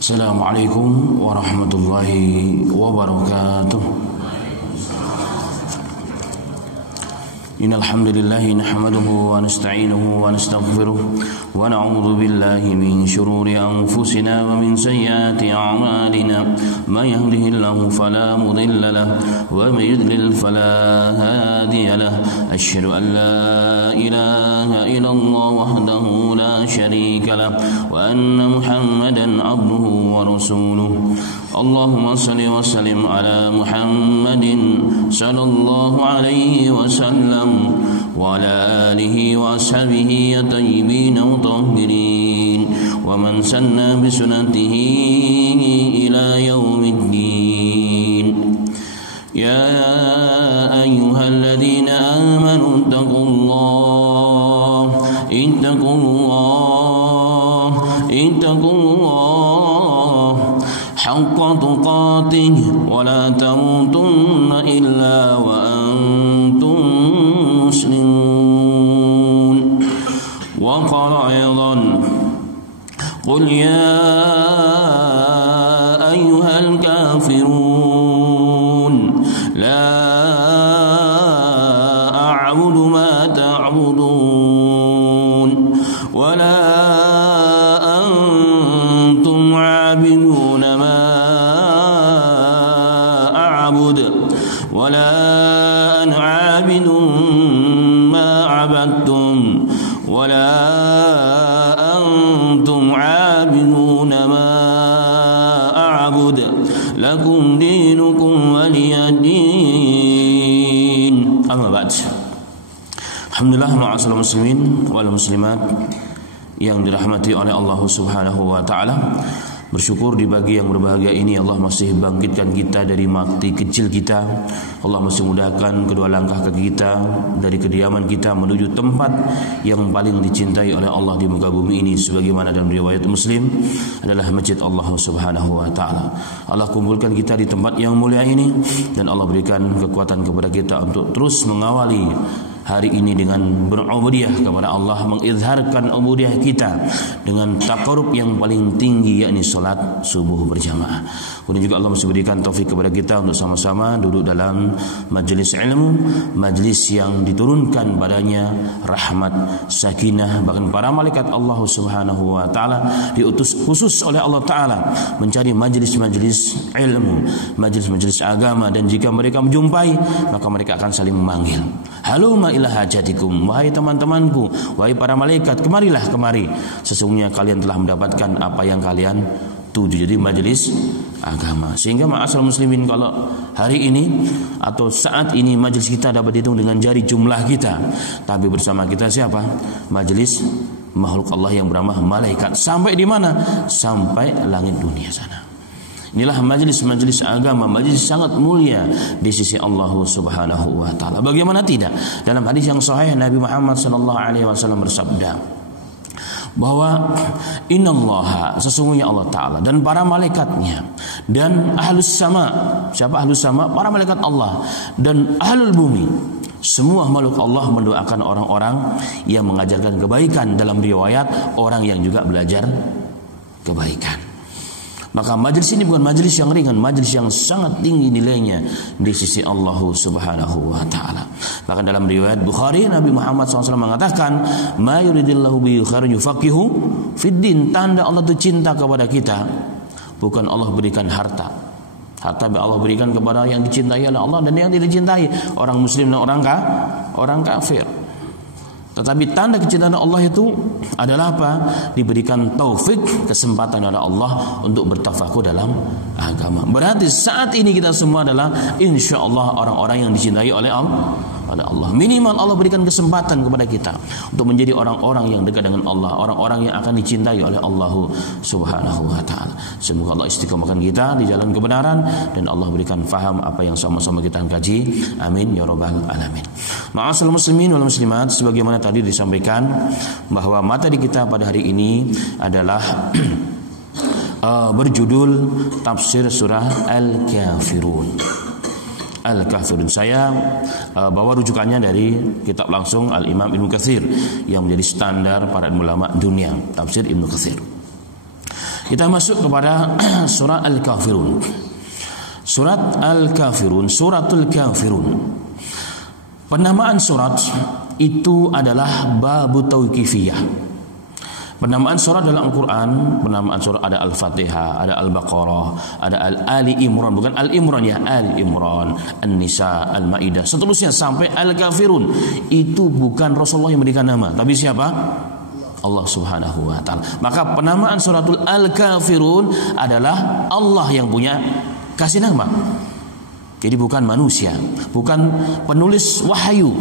Assalamualaikum warahmatullahi wabarakatuh. Innal hamdalillah nahmaduhu wa nasta'inuhu wa nastaghfiruh wa na'udzu billahi min shururi anfusina wa min sayyiati a'malina may yahdihillahu fala mudilla lahu wa may yudlil fala hadiya lahu asyhadu an la ilaha illallah wahdahu la syarika lahu wa anna muhammadan abduhu wa rasuluh. Allahumma salli wa sallim ala Muhammadin sallallahu alaihi wasallam wa ala alihi wa ashabihi at-tayyibin wa tahirin wa man sanna bi sunnatihi ila yaumiddin. Ya ayyuhalladzina amanu ittaqullah haqqa tuqatih wa la tamutunna illa wa antum muslimun. Wa qala aydan qul ya ayyuhal kafirun la a'budu ma ta'budun wa la antum 'abidun ولا أنا عابد ما عبدتم ولا أنتم عابدون ما أعبد لكم دينكم ولي دين. أما بعد, alhamdulillah ma'asyiral muslimin wal muslimat yang dirahmati oleh Allah Subhanahu wa taala. Bersyukur di pagi yang berbahagia ini Allah masih bangkitkan kita dari mati kecil kita. Allah masih mudahkan kedua langkah kaki kita dari kediaman kita menuju tempat yang paling dicintai oleh Allah di muka bumi ini, sebagaimana dalam riwayat Muslim adalah masjid Allah Subhanahu wa taala. Allah kumpulkan kita di tempat yang mulia ini dan Allah berikan kekuatan kepada kita untuk terus mengawali hari ini dengan berubudiyah kepada Allah, mengizharkan ubudiyah kita dengan taqarrub yang paling tinggi, yakni salat subuh berjamaah. Kemudian juga Allah masih berikan taufik kepada kita untuk sama-sama duduk dalam majelis ilmu, majelis yang diturunkan padanya rahmat, sakinah, bahkan para malaikat Allah Subhanahu wa taala diutus khusus oleh Allah taala mencari majelis-majelis ilmu, majelis-majelis agama, dan jika mereka menjumpai maka mereka akan saling memanggil, haluma ila hajatikum, wahai teman-temanku, wahai para malaikat, kemarilah kemari, sesungguhnya kalian telah mendapatkan apa yang kalian tuju. Jadi majelis agama. Sehingga ma'asyiral muslimin, kalau hari ini atau saat ini majelis kita dapat dihitung dengan jari jumlah kita, tapi bersama kita siapa? Majelis makhluk Allah yang bernama malaikat. Sampai di mana? Sampai langit dunia sana. Inilah majelis-majelis agama, majelis sangat mulia di sisi Allah Subhanahu wa taala. Bagaimana tidak? Dalam hadis yang sahih Nabi Muhammad sallallahu alaihi wasallam bersabda bahwa innallaha, sesungguhnya Allah taala dan para malaikatnya dan ahlus sama. Siapa ahlus sama? Para malaikat Allah dan ahlul bumi. Semua makhluk Allah mendoakan orang-orang yang mengajarkan kebaikan, dalam riwayat orang yang juga belajar kebaikan. Maka majelis ini bukan majelis yang ringan, majelis yang sangat tinggi nilainya di sisi Allah Subhanahu wa taala. Bahkan dalam riwayat Bukhari, Nabi Muhammad SAW mengatakan, "Ma yuridillahu bihi khairan yufaqihu fid din." Tanda Allah itu cinta kepada kita bukan Allah berikan harta. Harta Allah berikan kepada yang dicintai oleh Allah dan yang tidak dicintai, orang muslim dan orang kafir. Tetapi tanda kecintaan Allah itu adalah apa? Diberikan taufik, kesempatan oleh Allah untuk bertafakuh dalam agama. Berarti saat ini kita semua adalah insya Allah orang-orang yang dicintai oleh Allah. Minimal Allah berikan kesempatan kepada kita untuk menjadi orang-orang yang dekat dengan Allah, orang-orang yang akan dicintai oleh Allah Subhanahu wa taala. Semoga Allah istiqomahkan kita di jalan kebenaran dan Allah berikan faham apa yang sama-sama kita kaji. Amin ya rabbal alamin. Ma'asyiral muslimin wal muslimat, sebagaimana tadi disampaikan bahwa materi kita pada hari ini adalah berjudul tafsir surah Al-Kafirun. Al-Kafirun. Saya bawa rujukannya dari kitab langsung Al-Imam Ibnu Katsir yang menjadi standar para ulama dunia, tafsir Ibnu Katsir. Kita masuk kepada surat Al-Kafirun. Surat Al-Kafirun, suratul Kafirun. Penamaan surat itu adalah babu tauqifiyah. Penamaan surat dalam Al-Quran, penamaan surat ada Al-Fatihah, ada Al-Baqarah, ada Ali Imran, bukan Al-Imran ya, Ali Imran, An-Nisa, Al-Maidah, seterusnya sampai Al-Kafirun. Itu bukan Rasulullah yang memberikan nama, tapi siapa? Allah Subhanahu wa taala. Maka penamaan suratul Al-Kafirun adalah Allah yang punya kasih nama. Jadi bukan manusia, bukan penulis wahyu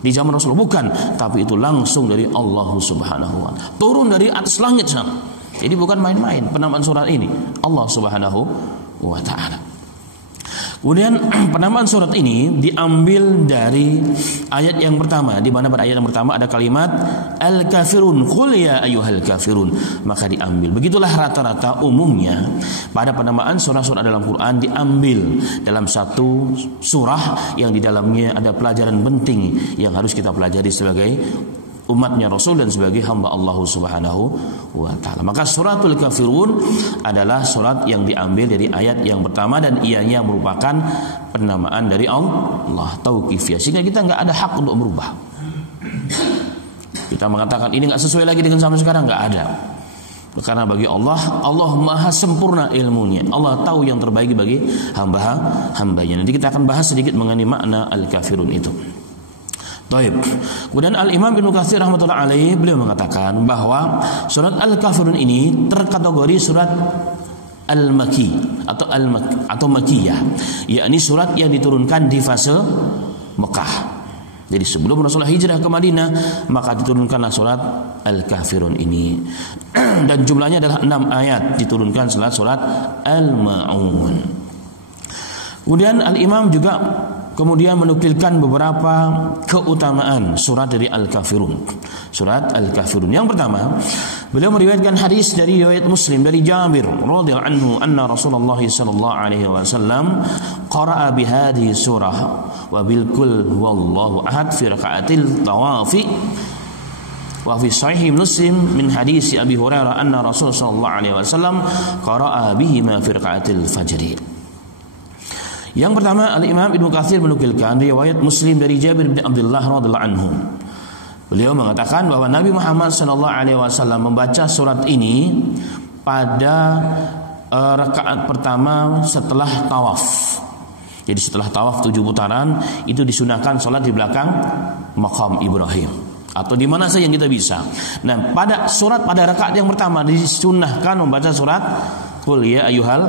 di zaman Rasulullah, bukan, tapi itu langsung dari Allah Subhanahu wa taala. Turun dari atas langit sana. Jadi bukan main-main penamaan surat ini, Allah Subhanahu wa taala. Kemudian penamaan surat ini diambil dari ayat yang pertama, di mana pada ayat yang pertama ada kalimat Al-Kafirun, qul ya ayyuhal kafirun, maka diambil. Begitulah rata-rata umumnya pada penamaan surah-surah dalam Quran diambil dalam satu surah yang di dalamnya ada pelajaran penting yang harus kita pelajari sebagai umatnya Rasul dan sebagai hamba Allah Subhanahu wa taala. Maka suratul Kafirun adalah surat yang diambil dari ayat yang pertama dan ianya merupakan penamaan dari Allah tauqifiyah, sehingga kita enggak ada hak untuk merubah. Kita mengatakan ini enggak sesuai lagi dengan zaman sekarang, enggak ada. Karena bagi Allah, Allah maha sempurna ilmunya. Allah tahu yang terbaik bagi hamba-hambanya. Nanti kita akan bahas sedikit mengenai makna Al-Kafirun itu. Baik. Kemudian Al-Imam Ibnu Katsir rahmatullah alaihi beliau mengatakan bahwa surat Al-Kafirun ini terkategori surat Al-Maki atau Makiyah, yakni surat yang diturunkan di fase Mekah. Jadi sebelum Rasulullah hijrah ke Madinah, maka diturunkanlah surat Al-Kafirun ini. Dan jumlahnya adalah 6 ayat, diturunkan setelah surat Al-Ma'un. Kemudian Al-Imam juga kemudian menukilkan beberapa keutamaan surat dari Al-Kafirun. Surat Al-Kafirun. Yang pertama, beliau meriwayatkan hadis dari riwayat Muslim dari Jabir radhiyallahu anhu anna Rasulullah sallallahu alaihi wasallam qara'a bi hadhihi surah wa bil kul huwallahu ahad fi raka'atil tawafi. Wa fi sahih Muslim min hadis Abi Hurairah anna Rasulullah sallallahu alaihi wasallam qara'a bihi ma fi raka'atil fajr. Yang pertama, Al-Imam Ibnu Katsir menukilkan riwayat Muslim dari Jabir bin Abdullah radhiyallahu anhu. Beliau mengatakan bahwa Nabi Muhammad sallallahu alaihi wasallam membaca surat ini pada rakaat pertama setelah tawaf. Jadi setelah tawaf 7 putaran itu disunahkan salat di belakang maqam Ibrahim atau di mana saja yang kita bisa. Nah, pada rakaat yang pertama disunahkan membaca surat Qul ya ayyuhal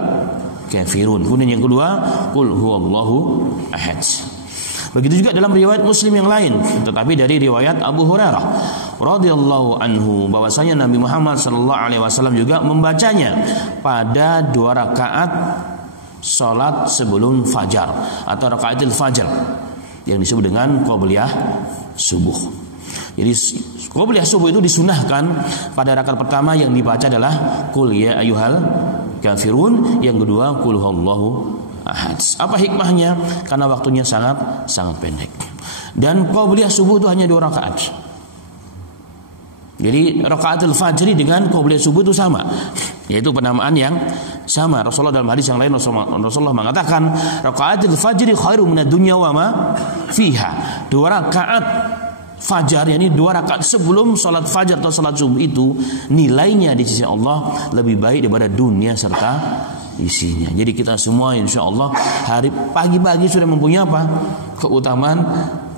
Kafirun. Kemudian yang kedua, Qul huwallahu ahad. Begitu juga dalam riwayat Muslim yang lain, tetapi dari riwayat Abu Hurairah radhiyallahu anhu bahwasanya Nabi Muhammad sallallahu alaihi wasallam juga membacanya pada 2 rakaat salat sebelum fajar atau rakaatil fajar yang disebut dengan qabliyah subuh. Jadi qabliyah subuh itu disunahkan pada rakaat pertama yang dibaca adalah Qul ya ayyuhal Kafirun, yang kedua Qul huwallahu ahad. Apa hikmahnya? Karena waktunya sangat pendek. Dan qabliyah subuh itu hanya 2 rakaat. Jadi rakaatul fajri dengan qabliyah subuh itu sama, yaitu penamaan yang sama. Rasulullah dalam hadis yang lain Rasulullah mengatakan rakaatul fajri khairum minad dunya wa ma fiha. 2 rakaat fajar, yakni 2 rakaat sebelum salat fajar atau salat subuh itu nilainya di sisi Allah lebih baik daripada dunia serta isinya. Jadi kita semua insyaallah hari pagi-pagi sudah mempunyai apa? Keutamaan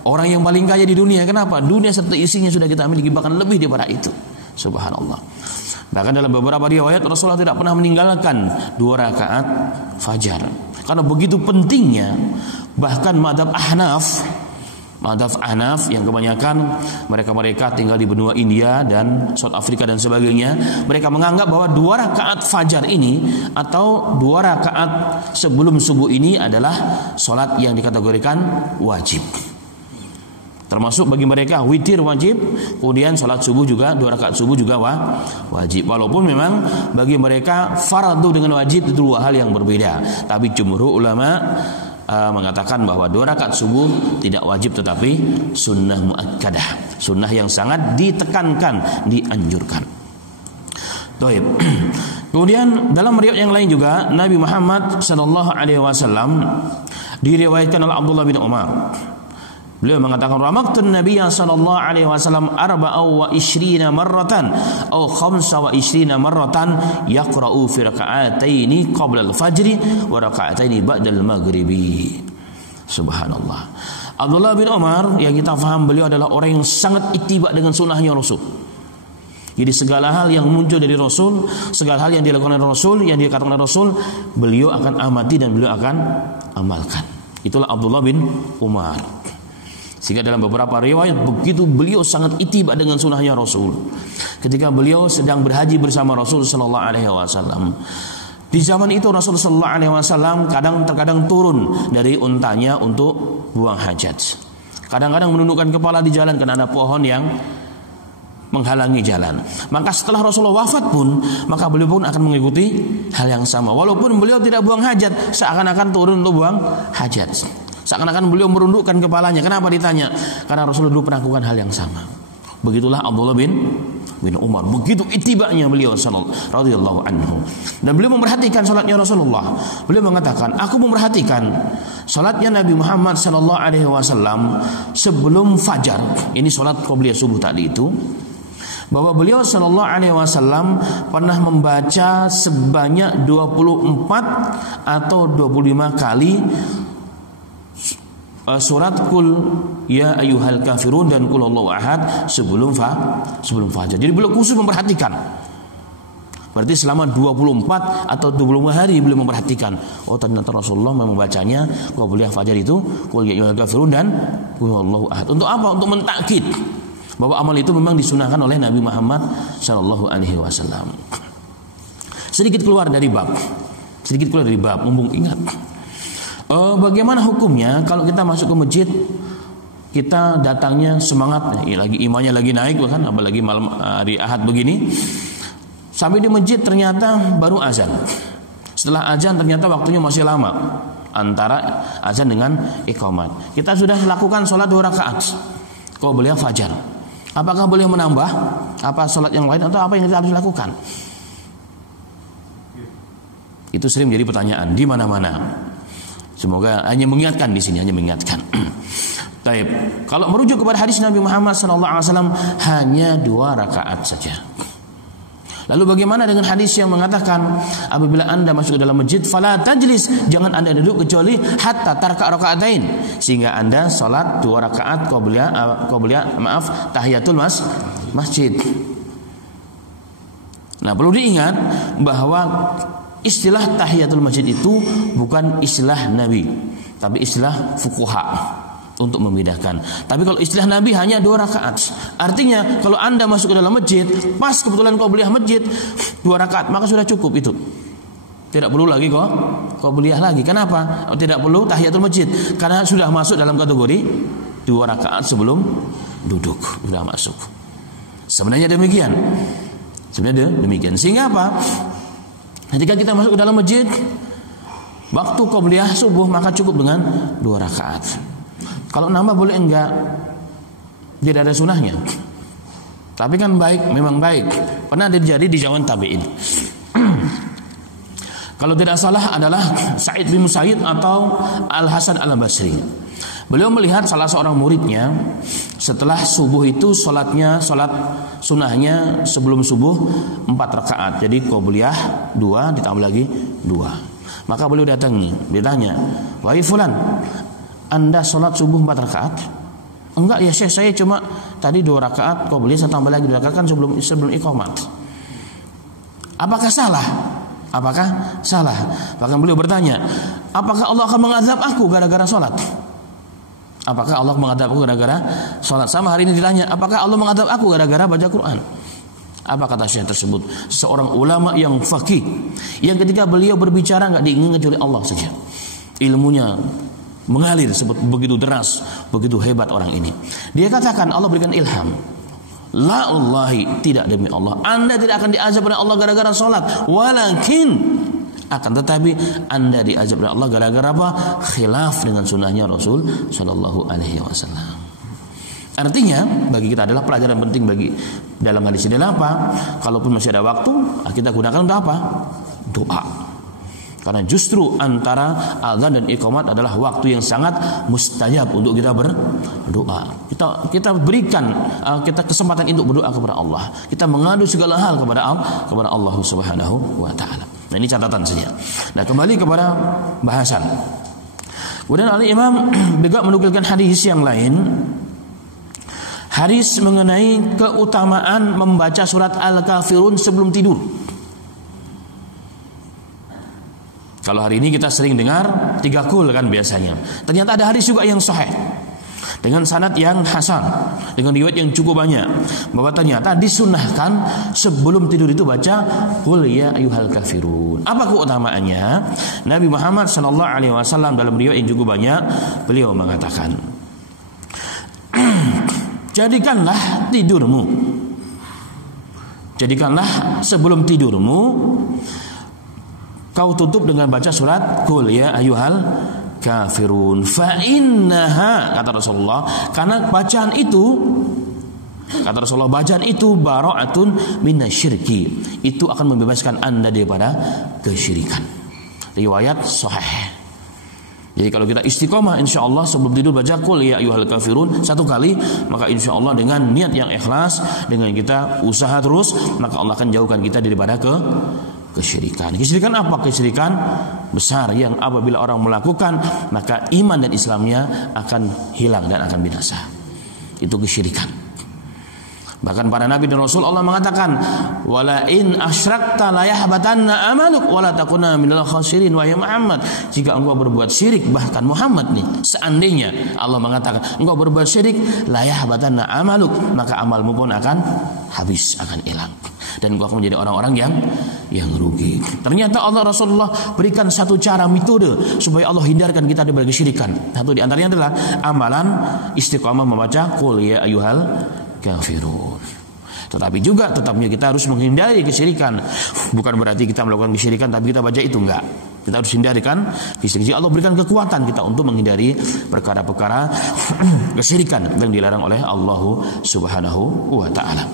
orang yang paling kaya di dunia. Kenapa? Dunia serta isinya sudah kita miliki, bahkan lebih daripada itu. Subhanallah. Bahkan dalam beberapa riwayat Rasulullah tidak pernah meninggalkan 2 rakaat fajar. Karena begitu pentingnya, bahkan madhab Ahnaf yang kebanyakan mereka tinggal di benua India dan South Africa dan sebagainya, mereka menganggap bahwa 2 rakaat fajar ini atau 2 rakaat sebelum subuh ini adalah salat yang dikategorikan wajib. Termasuk bagi mereka witir wajib, kemudian salat subuh juga 2 rakaat subuh juga wajib. Walaupun memang bagi mereka fardu dengan wajib itu 2 hal yang berbeda. Tapi jumhur ulama mengatakan bahwa 2 rakaat subuh tidak wajib tetapi sunnah muakkadah, sunnah yang sangat ditekankan, dianjurkan. Baik. Kemudian dalam riwayat yang lain juga Nabi Muhammad sallallahu alaihi wasallam diriwayatkan oleh Abdullah bin Umar. Beliau mengatakan ramaktun Nabiyya sallallahu alaihi wasallam 24 marratan atau 25 marratan yaqra'u fi raka'ataini qabla al-fajr wa raka'ataini ba'da al-maghribi. Subhanallah. Abdullah bin Umar yang kita faham beliau adalah orang yang sangat ittiba dengan sunnahnya Rasul. Jadi segala hal yang muncul dari Rasul, segala hal yang dilakukan oleh Rasul, yang dikatakan oleh Rasul, beliau akan amati dan beliau akan amalkan. Itulah Abdullah bin Umar. Sehingga dalam beberapa riwayat begitu beliau sangat ittiba dengan sunnahnya Rasul. Ketika beliau sedang berhaji bersama Rasul sallallahu alaihi wasallam. Di zaman itu Rasul sallallahu alaihi wasallam terkadang turun dari untanya untuk buang hajat. Kadang-kadang menundukkan kepala di jalan karena ada pohon yang menghalangi jalan. Maka setelah Rasulullah wafat pun, maka beliau pun akan mengikuti hal yang sama. Walaupun beliau tidak buang hajat, seakan-akan turun untuk buang hajat. Seakan-akan beliau merundukkan kepalanya. Kenapa ditanya? Karena Rasulullah dulu pernah melakukan hal yang sama. Begitulah Abdullah bin Umar. Begitu ittiba'nya beliau radhiyallahu anhu. Dan beliau memperhatikan salatnya Rasulullah. Beliau mengatakan, aku memperhatikan salatnya Nabi Muhammad sallallahu alaihi wasallam sebelum fajar. Ini salat qabliyah subuh tadi itu. Bahwa beliau sallallahu alaihi wasallam pernah membaca sebanyak 24 atau 25 kali surat Qul ya ayyuhal kafirun dan Qul Allahu ahad sebelum fajar. Jadi beliau khusus memperhatikan. Berarti selama 24 atau 25 hari beliau memperhatikan. Oh, ternyata Rasulullah membacanya qabliyah fajar itu Qul ya ayyuhal kafirun dan Qul Allahu ahad. Untuk apa? Untuk mentakkid bahwa amal itu memang disunahkan oleh Nabi Muhammad sallallahu alaihi wasallam. Sedikit keluar dari bab, mumpung ingat. Bagaimana hukumnya kalau kita masuk ke masjid, kita datangnya semangat, lagi imannya lagi naik, bahkan apalagi malam hari Ahad begini, sampai di masjid ternyata baru azan. Setelah azan ternyata waktunya masih lama antara azan dengan iqamat. Kita sudah lakukan sholat 2 rakaat qabliyah fajar. Apakah boleh menambah apa sholat yang lain atau apa yang kita harus lakukan? Itu sering menjadi pertanyaan di mana-mana. Semoga hanya mengingatkan di sini, hanya mengingatkan. Baik, kalau merujuk kepada hadis Nabi Muhammad SAW hanya 2 rakaat saja. Lalu bagaimana dengan hadis yang mengatakan apabila anda masuk ke dalam masjid fala tajlis, jangan anda duduk kecuali hatta tarka rakaatain, sehingga anda salat 2 rakaat qabliyah tahiyatul masjid. Nah, perlu diingat bahwa istilah tahiyatul masjid itu bukan istilah Nabi, tapi istilah fuqaha untuk membedakan. Tapi kalau istilah Nabi hanya 2 rakaat. Artinya kalau anda masuk ke dalam masjid, pas kebetulan qabliyah masjid 2 rakaat, maka sudah cukup itu. Tidak perlu lagi qabliyah lagi. Kenapa? Tidak perlu tahiyatul masjid, karena sudah masuk dalam kategori 2 rakaat sebelum duduk, sudah masuk. Sebenarnya demikian. Sehingga apa? Ketika kita masuk ke dalam masjid waktu qabliyah subuh, maka cukup dengan 2 rakaat. Kalau nambah boleh enggak? Tidak ada sunahnya. Tapi kan baik, memang baik. Pernah terjadi di zaman tabi'in. Kalau tidak salah adalah Sa'id bin Musayyib atau Al-Hasan Al-Basri. Beliau melihat salah seorang muridnya setelah subuh itu salat sunahnya sebelum subuh 4 rakaat. Jadi qabliyah 2 ditambah lagi 2. Maka beliau ditanya, "Wahai fulan, anda sholat subuh 4 rakaat? Enggak ya Syekh, saya cuma tadi 2 rakaat qabliyah, saya tambah lagi 2 rakaat kan sebelum iqamat. Apakah salah? Bahkan beliau bertanya, apakah Allah akan mengadab aku gara-gara sholat? Apakah Allah mengadab aku gara-gara sholat? Sama hari ini ditanya, apakah Allah mengadab aku gara-gara baca Quran? Apa kata Syekh tersebut? Seorang ulama yang faqih, yang ketika beliau berbicara enggak diingat kecuali Allah saja. Ilmunya mengalir begitu deras, begitu hebat orang ini. Dia katakan Allah berikan ilham. La Allahi, tidak demi Allah, anda tidak akan diazab oleh Allah gara-gara sholat. Walakin, akan tetapi anda diazab oleh Allah gara-gara apa? Khilaf dengan sunnahnya Rasul Sallallahu Alaihi Wasallam. Artinya bagi kita adalah pelajaran penting bagi dalam hadis ini apa? Kalaupun masih ada waktu, kita gunakan untuk apa? Doa. Karena justru antara azan dan iqamat adalah waktu yang sangat mustajab untuk kita berdoa. Kita berikan kita kesempatan untuk berdoa kepada Allah. Kita mengadu segala hal kepada Allah Subhanahu wa taala. Nah, ini catatan saja. Nah, kembali kepada bahasan. Kemudian Al-Imam juga menukilkan hadis yang lain. Hadis mengenai keutamaan membaca surat Al-Kafirun sebelum tidur. Kalau hari ini kita sering dengar 3 kul kan biasanya. Ternyata ada hadis juga yang sahih dengan sanad yang hasan, dengan riwayat yang cukup banyak, bahwa ternyata disunahkan sebelum tidur itu baca qul ya ayyuhal kafirun. Apa keutamaannya? Nabi Muhammad SAW dalam riwayat yang cukup banyak, beliau mengatakan, jadikanlah sebelum tidurmu kau tutup dengan baca surat qul ya ayyuhal kafirun fa innaha, kata Rasulullah, karena bacaan itu, kata Rasulullah, bacaan itu bara'atun minasyirki, itu akan membebaskan Anda daripada kesyirikan. Riwayat sahih. Jadi kalau kita istiqomah insyaallah sebelum tidur baca qul ya ayyuhal kafirun 1 kali, maka insyaallah dengan niat yang ikhlas, dengan kita usaha terus, maka Allah akan jauhkan kita daripada kesyirikan. Kesyirikan apa? Kesyirikan besar yang apabila orang melakukan, maka iman dan Islamnya akan hilang dan akan binasa. Itu kesyirikan. Bahkan para nabi dan rasul Allah mengatakan, wala in asyrakta la yahbatanna amaluk wala takuna minal khasirin. Wahai Muhammad, jika engkau berbuat syirik, bahkan Muhammad nih, seandainya Allah mengatakan engkau berbuat syirik, la yahbatanna amaluk, maka amalmu pun akan habis, akan hilang, dan engkau akan menjadi orang-orang yang rugi. Ternyata Allah Rasulullah berikan satu cara, metode supaya Allah hindarkan kita dari kesyirikan. Satu di antaranya adalah amalan istiqamah membaca qul ya ayyuhal kafirun. Tetapi juga tetapnya kita harus menghindari kesyirikan. Bukan berarti kita melakukan kesyirikan tapi kita baca itu, enggak. Kita harus hindarkan kesyirikan. Allah berikan kekuatan kita untuk menghindari perkara-perkara kesyirikan yang dilarang oleh Allah Subhanahu wa taala.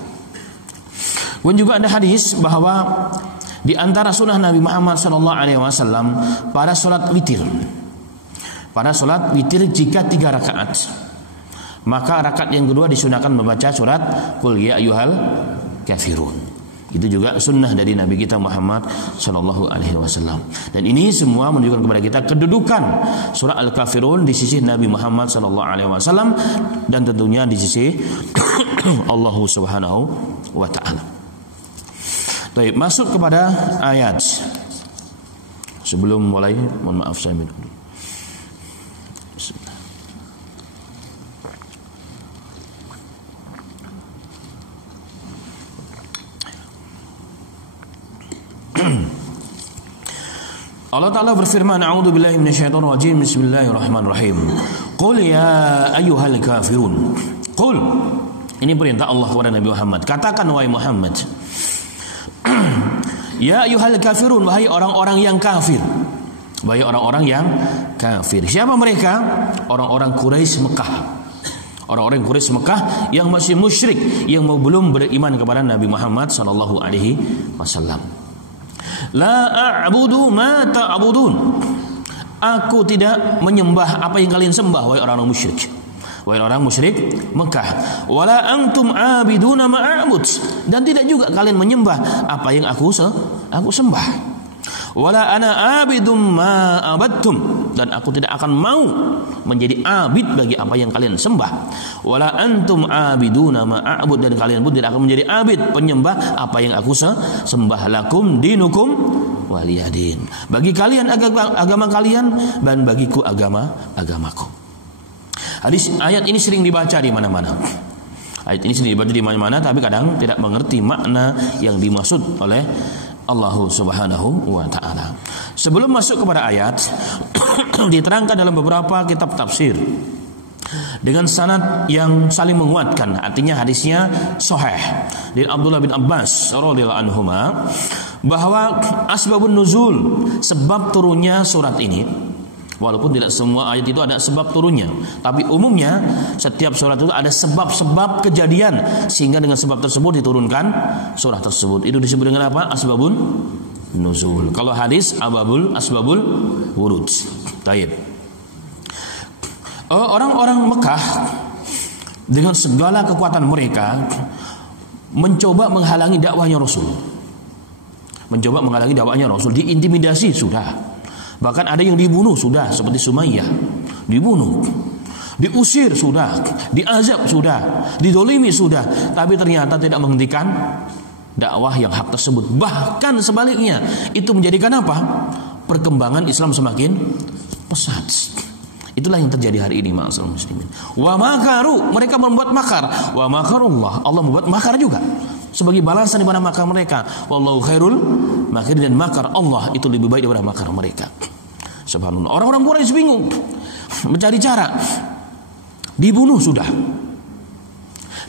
Dan juga ada hadis bahwa di antara sunnah Nabi Muhammad SAW pada sholat witir, jika 3 rakaat, maka rakaat yang kedua disunahkan membaca surat qul ya ayyuhal kafirun. Itu juga sunnah dari Nabi kita Muhammad SAW. Dan ini semua menunjukkan kepada kita kedudukan surah Al-Kafirun di sisi Nabi Muhammad SAW dan tentunya di sisi Allah Subhanahu wa taala. Baik, masuk kepada ayat. Sebelum mulai, mohon maaf saya minum dulu. Allah Ta'ala berfirman, a'udzu billahi minasyaitonir rajim, bismillahirrahmanirrahim. Qul ya ayyuhal kafirun. Qul, ini perintah Allah kepada Nabi Muhammad. Katakan wahai Muhammad, ya ayyuhal kafirun, wahai orang-orang yang kafir. Wahai orang-orang yang kafir. Siapa mereka? Orang-orang Quraisy Mekah. Orang-orang Quraisy Mekah yang masih musyrik, yang belum beriman kepada Nabi Muhammad sallallahu alaihi wasallam. La a'budu ma ta'budun. Aku tidak menyembah apa yang kalian sembah, wahai orang-orang musyrik. Wahai orang musyrik Mekah. Wala antum abiduna ma a'bud. Dan tidak juga kalian menyembah apa yang aku sembah. Wala ana abidum ma abadtum. Dan aku tidak akan mau menjadi abid bagi apa yang kalian sembah. Wala antum abiduna ma a'bud. Dan kalian pun tidak akan menjadi abid, penyembah apa yang aku sembah. Lakum dinukum waliyadin. Bagi kalian agama kalian, dan bagiku agamaku. Ayat ini sering dibaca di mana-mana. Ayat ini sering dibaca di mana-mana, tapi kadang tidak mengerti makna yang dimaksud oleh Allah Subhanahu wa taala. Sebelum masuk kepada ayat, diterangkan dalam beberapa kitab tafsir dengan sanad yang saling menguatkan, artinya hadisnya sahih dari Abdullah bin Abbas radhiyallahu anhuma, bahwa asbabun nuzul, sebab turunnya surat ini, Walaupun tidak semua ayat itu ada sebab turunnya, tapi umumnya setiap surat itu ada sebab-sebab kejadian sehingga dengan sebab tersebut diturunkan surah tersebut. Itu disebut dengan apa? Asbabun nuzul. Kalau hadis asbabul wurud. Baik. Orang-orang Mekah dengan segala kekuatan mereka mencoba menghalangi dakwahnya Rasul. Diintimidasi sudah. Bahkan ada yang dibunuh sudah, seperti Sumayyah. Dibunuh, diusir sudah, diazab sudah, didolimi sudah. Tapi ternyata tidak menghentikan dakwah yang hak tersebut. Bahkan sebaliknya, itu menjadikan apa? Perkembangan Islam semakin pesat. Itulah yang terjadi hari ini, ma'asyiral muslimin. Wa makaru, mereka membuat makar. Wa makarullah, Allah membuat makar juga sebagai balasan daripada makar mereka. Wallahu khairul makirin, dan makar Allah itu lebih baik daripada makar mereka. Subhanallah. Orang-orang Quraisy bingung mencari cara. Dibunuh sudah,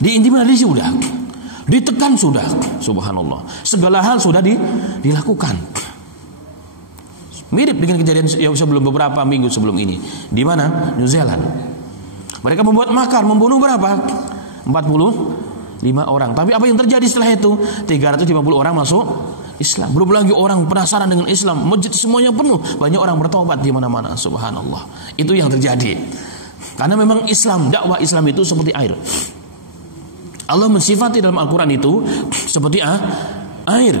diintimidasi sudah, ditekan sudah. Subhanallah. Segala hal sudah dilakukan. Mirip dengan kejadian yang sebelum beberapa minggu sebelum ini. Di mana? New Zealand. Mereka membuat makar, membunuh berapa? 45 orang. Tapi apa yang terjadi setelah itu? 350 orang masuk Islam. Belum lagi orang penasaran dengan Islam. Masjid semuanya penuh. Banyak orang bertobat di mana-mana. Subhanallah. Itu yang terjadi. Karena memang Islam, dakwah Islam itu seperti air. Allah mensifati dalam Al-Quran itu seperti air.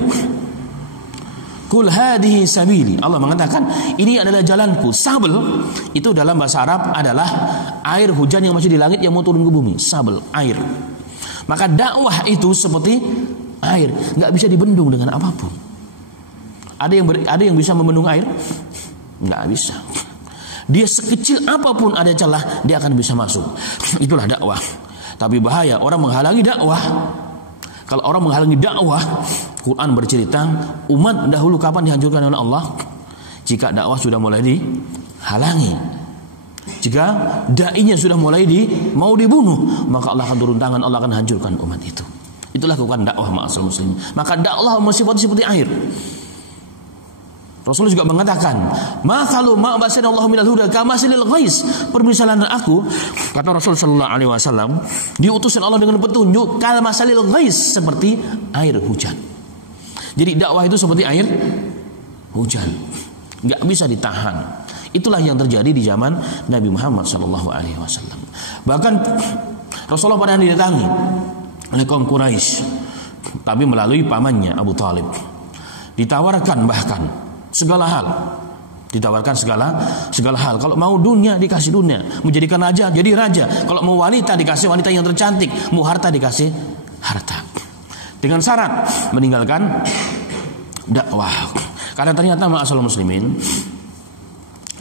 Kul hadhihi sabili. Allah mengatakan ini adalah jalanku. Sabel itu dalam bahasa Arab adalah air hujan yang masih di langit yang mau turun ke bumi. Sabel, air. Maka dakwah itu seperti air, nggak bisa dibendung dengan apapun. Ada yang bisa membendung air? Nggak bisa. Dia sekecil apapun ada celah, dia akan bisa masuk. Itulah dakwah. Tapi bahaya orang menghalangi dakwah. Kalau orang menghalangi dakwah, Quran bercerita umat dahulu kapan dihancurkan oleh Allah? Jika dakwah sudah mulai dihalangi, jika dai-nya sudah mulai mau dibunuh, maka Allah akan turun tangan, Allah akan hancurkan umat itu. Itulah kekuatan dakwah, ma'asyiral muslimin. Maka dakwah bersifat seperti air. Rasul juga mengatakan, "Mathalu ma basana Allah minal huda kamasilil ghais." Permisalan aku, kata Rasul sallallahu alaihi wasallam, diutus Allah dengan petunjuk kamasilil ghais, seperti air hujan. Jadi dakwah itu seperti air hujan, enggak bisa ditahan. Itulah yang terjadi di zaman Nabi Muhammad sallallahu alaihi wasallam. Bahkan Rasulullah pernah didatangi oleh kaum Quraisy, tapi melalui pamannya Abu Talib. Ditawarkan bahkan segala hal. Ditawarkan segala hal. Kalau mau dunia dikasih dunia, menjadikan raja jadi raja. Kalau mau wanita dikasih wanita yang tercantik, mau harta dikasih harta. Dengan syarat meninggalkan dakwah. Karena ternyata ma'asyiral muslimin,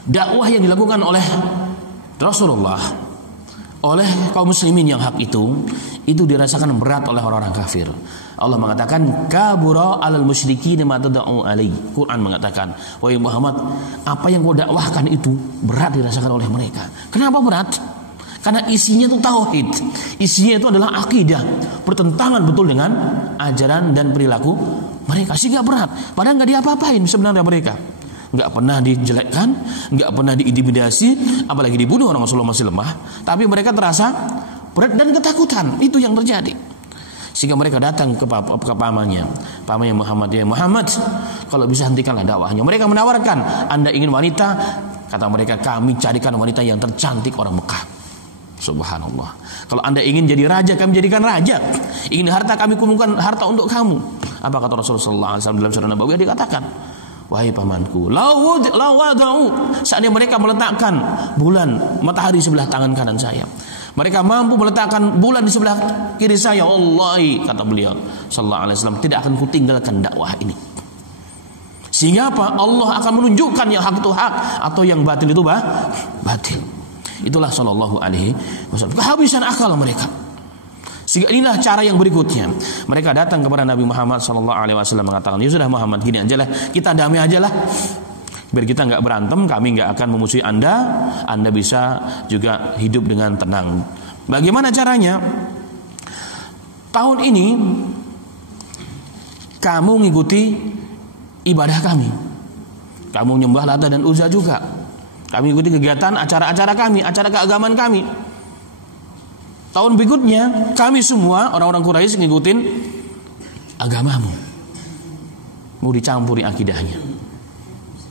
dakwah yang dilakukan oleh Rasulullah, oleh kaum muslimin yang hak itu dirasakan berat oleh orang-orang kafir. Allah mengatakan kabura alal musyrikin ma tad'u alai. Quran mengatakan, wahai Muhammad, apa yang kau dakwahkan itu berat dirasakan oleh mereka. Kenapa berat? Karena isinya itu tauhid. Isinya itu adalah akidah, bertentangan betul dengan ajaran dan perilaku mereka, sehingga berat. Padahal enggak diapa-apain sebenarnya mereka. Enggak pernah dijelekkan, enggak pernah diintimidasi, apalagi dibunuh orang Rasulullah masih lemah, tapi mereka terasa berat dan ketakutan. Itu yang terjadi. Sehingga mereka datang ke pamannya Muhammad, ya Muhammad, kalau bisa hentikanlah dakwahnya. Mereka menawarkan, Anda ingin wanita? Kata mereka, kami carikan wanita yang tercantik orang Mekah. Subhanallah. Kalau Anda ingin jadi raja, kami jadikan raja. Ingin harta, kami kumpulkan harta untuk kamu. Apa kata Rasulullah SAW dalam surah Nabawiyah? Dikatakan, wahai pamanku, lawadau, saatnya mereka meletakkan bulan, matahari sebelah tangan kanan saya, mereka mampu meletakkan bulan di sebelah kiri saya, wallahi, kata beliau sallallahu alaihi wasallam, tidak akan kutinggalkan dakwah ini. Sehingga apa? Allah akan menunjukkan yang hak itu hak, atau yang batil itu batil. Itulah sallallahu alaihi wasallam. Kehabisan akal mereka. Sehingga inilah cara yang berikutnya. Mereka datang kepada Nabi Muhammad sallallahu alaihi wasallam mengatakan, ya sudah Muhammad, gini ajalah, kita damai ajalah. Biar kita enggak berantem, kami enggak akan memusuhi Anda bisa juga hidup dengan tenang. Bagaimana caranya? Tahun ini kamu mengikuti ibadah kami. Kamu menyembah Lata dan Uzza juga. Kami ikuti kegiatan acara-acara kami, acara keagamaan kami. Tahun berikutnya kami semua orang-orang Quraisy ngikutin agamamu. Mau dicampuri akidahnya.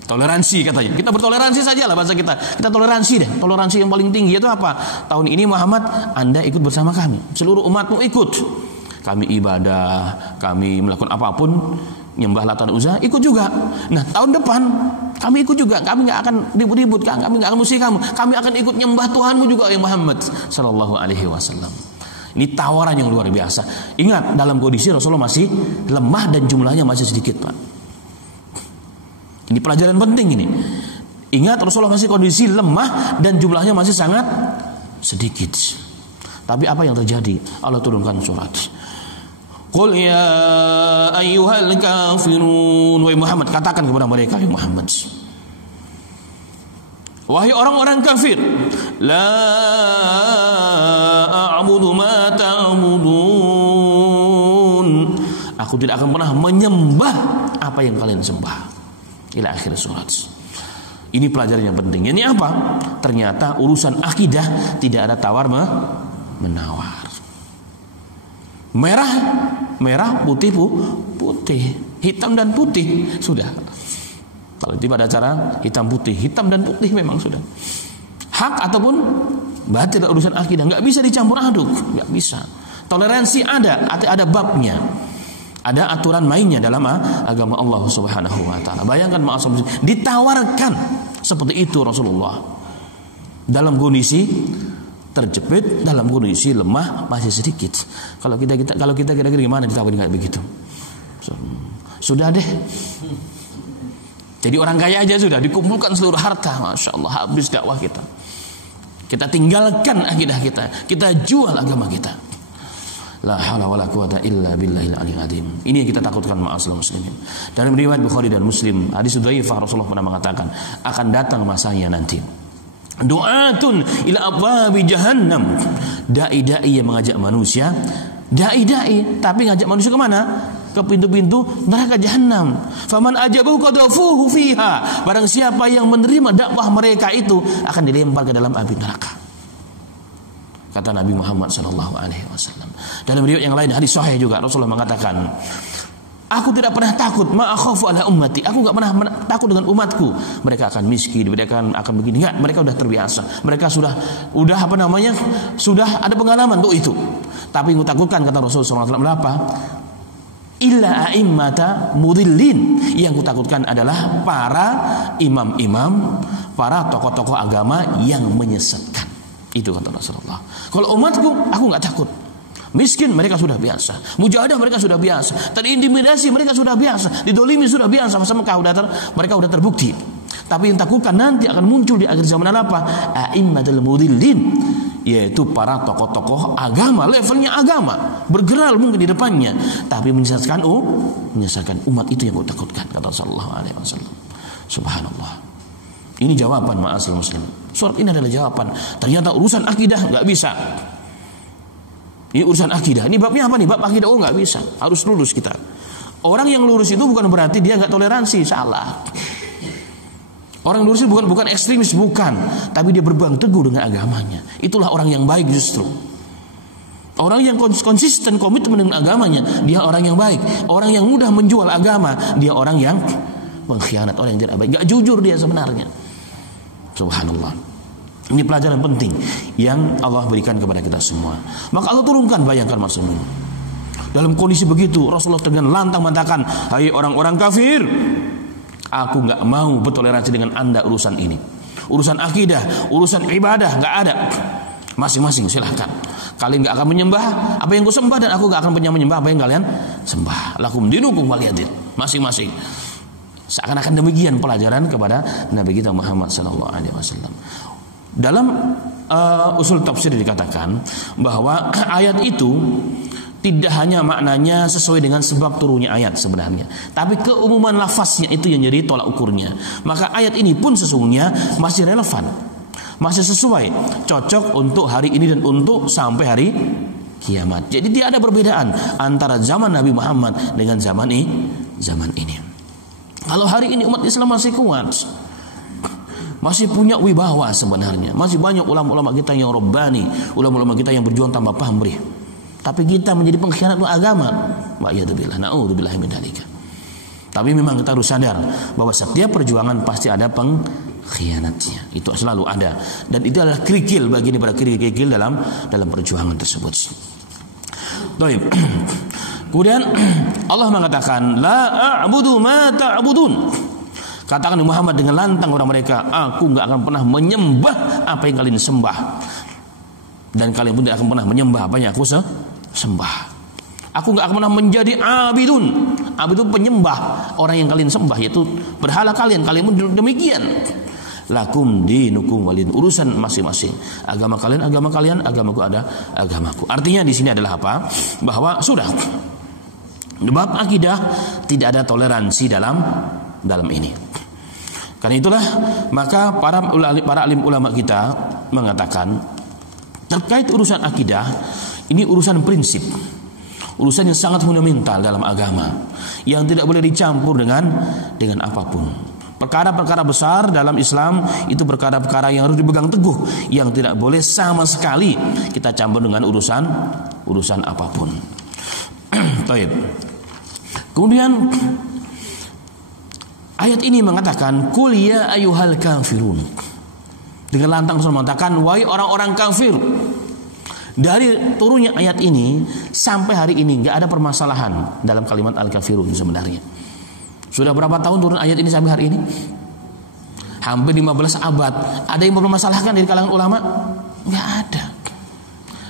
Toleransi katanya. Kita bertoleransi saja lah bahasa kita. Kita toleransi deh. Toleransi yang paling tinggi itu apa? Tahun ini Muhammad, Anda ikut bersama kami. Seluruh umatmu ikut. Kami ibadah, kami melakukan apapun, nyembah Lat dan Uzza, ikut juga. Nah, tahun depan kami ikut juga. Kami nggak akan ribut-ribut, kami nggak akan musuhi kamu. Kami akan ikut nyembah Tuhanmu juga, ya Muhammad sallallahu alaihi wasallam. Ini tawaran yang luar biasa. Ingat, dalam kondisi Rasulullah masih lemah dan jumlahnya masih sedikit, Pak. Ini pelajaran penting ini. Ingat, Rasulullah masih kondisi lemah dan jumlahnya masih sangat sedikit. Tapi apa yang terjadi? Allah turunkan surat. Qul ya ayyuhal kafirun. Wahai Muhammad, katakan kepada mereka, ya Muhammad, wahai orang-orang kafir, la a'budu ma ta'budun. Aku tidak akan pernah menyembah apa yang kalian sembah. Ila akhir surat. Ini pelajaran yang penting. Ini apa? Ternyata urusan akidah tidak ada tawar menawar. Merah, putih, hitam dan putih, sudah. Kalau tiba ada cara hitam dan putih memang sudah. Hak ataupun batil urusan akidah nggak bisa dicampur aduk, nggak bisa. Toleransi ada babnya. Ada aturan mainnya dalam agama Allah Subhanahu wa taala. Bayangkan ma'asum ditawarkan seperti itu Rasulullah. Dalam kondisi terjepit, dalam kondisi lemah, masih sedikit. Kalau kita kira-kira gimana ditawarin kayak begitu? Sudah deh. Jadi orang kaya aja sudah dikumpulkan seluruh harta, Masya Allah, habis dakwah kita. Kita tinggalkan akidah kita jual agama kita. La haula wala quwata illa billahil aliyil azim. Ini yang kita takutkan, ma'asyiral muslimin. Dalam riwayat Bukhari dan Muslim, hadis dhaifah, Rasulullah pernah mengatakan, akan datang masanya nanti. Du'atun ila abwabi jahannam. Dai-dai yang mengajak manusia, dai-dai tapi ngajak manusia ke mana? Ke pintu-pintu neraka jahanam. Faman ajabahu qadhafuhu fiha. Barang siapa yang menerima dakwah mereka itu akan dilempar ke dalam api neraka. Kata Nabi Muhammad sallallahu alaihi wasallam. Dalam riwayat yang lain, hadis sahih juga, Rasulullah mengatakan, aku tidak pernah takut, ma akhafu ala ummati. Aku enggak pernah takut dengan umatku. Mereka akan miskin, mereka akan begini. Enggak, mereka sudah terbiasa. Mereka sudah ada pengalaman untuk itu. Tapi yang kutakutkan, kata Rasulullah sallallahu alaihi wasallam, apa? Illa a'immata mudillin. Yang kutakutkan adalah para imam-imam, para tokoh-tokoh agama yang menyesatkan. Itu kata Rasulullah. Kalau umatku, aku nggak takut. Miskin mereka sudah biasa, mujahadah mereka sudah biasa, terintimidasi mereka sudah biasa, didolimi sudah biasa, mereka sudah terbukti. Tapi yang takutkan nanti akan muncul di akhir zaman apa? A'immatul mudillin, yaitu para tokoh-tokoh agama, levelnya agama, bergerak mungkin di depannya, tapi menyesatkan umat, itu yang aku takutkan, kata Sallallahu Alaihi Wasallam. Subhanallah. Ini jawaban, ma'asyiral muslim. Surat ini adalah jawaban. Ternyata urusan akidah nggak bisa. Ini urusan akidah. Ini babnya apa nih? Bab akidah. Oh, nggak bisa. Harus lurus kita. Orang yang lurus itu bukan berarti dia nggak toleransi. Salah. Orang lurus itu bukan ekstremis, bukan. Tapi dia berpegang teguh dengan agamanya. Itulah orang yang baik justru. Orang yang konsisten, komitmen dengan agamanya, dia orang yang baik. Orang yang mudah menjual agama, dia orang yang pengkhianat, orang yang tidak baik. Nggak jujur dia sebenarnya. Subhanallah. Ini pelajaran penting yang Allah berikan kepada kita semua. Maka Allah turunkan, bayangkan maksudnya. Dalam kondisi begitu, Rasulullah dengan lantang mengatakan, hai orang-orang kafir, aku nggak mau bertoleransi dengan anda urusan ini. Urusan akidah, urusan ibadah, nggak ada. Masing-masing silahkan. Kalian nggak akan menyembah apa yang ku sembah, dan aku nggak akan menyembah apa yang kalian sembah. Lakum dinukum waliyadin. Masing-masing. Seakan-akan demikian pelajaran kepada Nabi kita Muhammad sallallahu alaihi wasallam. Dalam usul tafsir dikatakan bahwa ayat itu tidak hanya maknanya sesuai dengan sebab turunnya ayat sebenarnya, tapi keumuman lafaznya itu yang jadi tolak ukurnya. Maka ayat ini pun sesungguhnya masih relevan, masih sesuai, cocok untuk hari ini dan untuk sampai hari kiamat. Jadi tidak ada perbedaan antara zaman Nabi Muhammad dengan zaman ini. Kalau hari ini umat Islam masih kuat, masih punya wibawa sebenarnya. Masih banyak ulama-ulama kita yang rabbani, ulama-ulama kita yang berjuang tanpa pamrih. Tapi kita menjadi pengkhianat agama. Wa'iyadzubillah, na'udzubillah min dzalika. Tapi memang kita harus sadar bahwa setiap perjuangan pasti ada pengkhianatnya. Itu selalu ada. Dan itu adalah kerikil bagian daripada kerikil dalam perjuangan tersebut. Baik. Kemudian Allah mengatakan, la a'budu ma ta'budun. Katakan Muhammad dengan lantang kepada mereka, aku enggak akan pernah menyembah apa yang kalian sembah. Dan kalian pun tidak akan pernah menyembah apa yang aku sembah. Aku enggak akan pernah menjadi abidun. Abidun penyembah orang yang kalian sembah, yaitu berhala kalian pun demikian. Lakum dinukum walin, urusan masing-masing. Agama kalian, agamaku ada agamaku. Artinya di sini adalah apa? Bahwa sudah bab akidah tidak ada toleransi dalam ini. Karena itulah maka para alim ulama kita mengatakan terkait urusan akidah ini urusan prinsip, urusan yang sangat fundamental dalam agama yang tidak boleh dicampur dengan apapun. Perkara-perkara besar dalam Islam itu perkara-perkara yang harus dipegang teguh, yang tidak boleh sama sekali kita campur dengan urusan apapun. Baik. Kemudian ayat ini mengatakan qul ya ayyuhal kafirun. Dengan lantang Allah mengatakan wahai orang-orang kafir. Dari turunnya ayat ini sampai hari ini enggak ada permasalahan dalam kalimat al-kafirun sebenarnya. Sudah berapa tahun turun ayat ini sampai hari ini? Hampir 15 abad. Ada yang mempermasalahkan dari kalangan ulama? Enggak ada.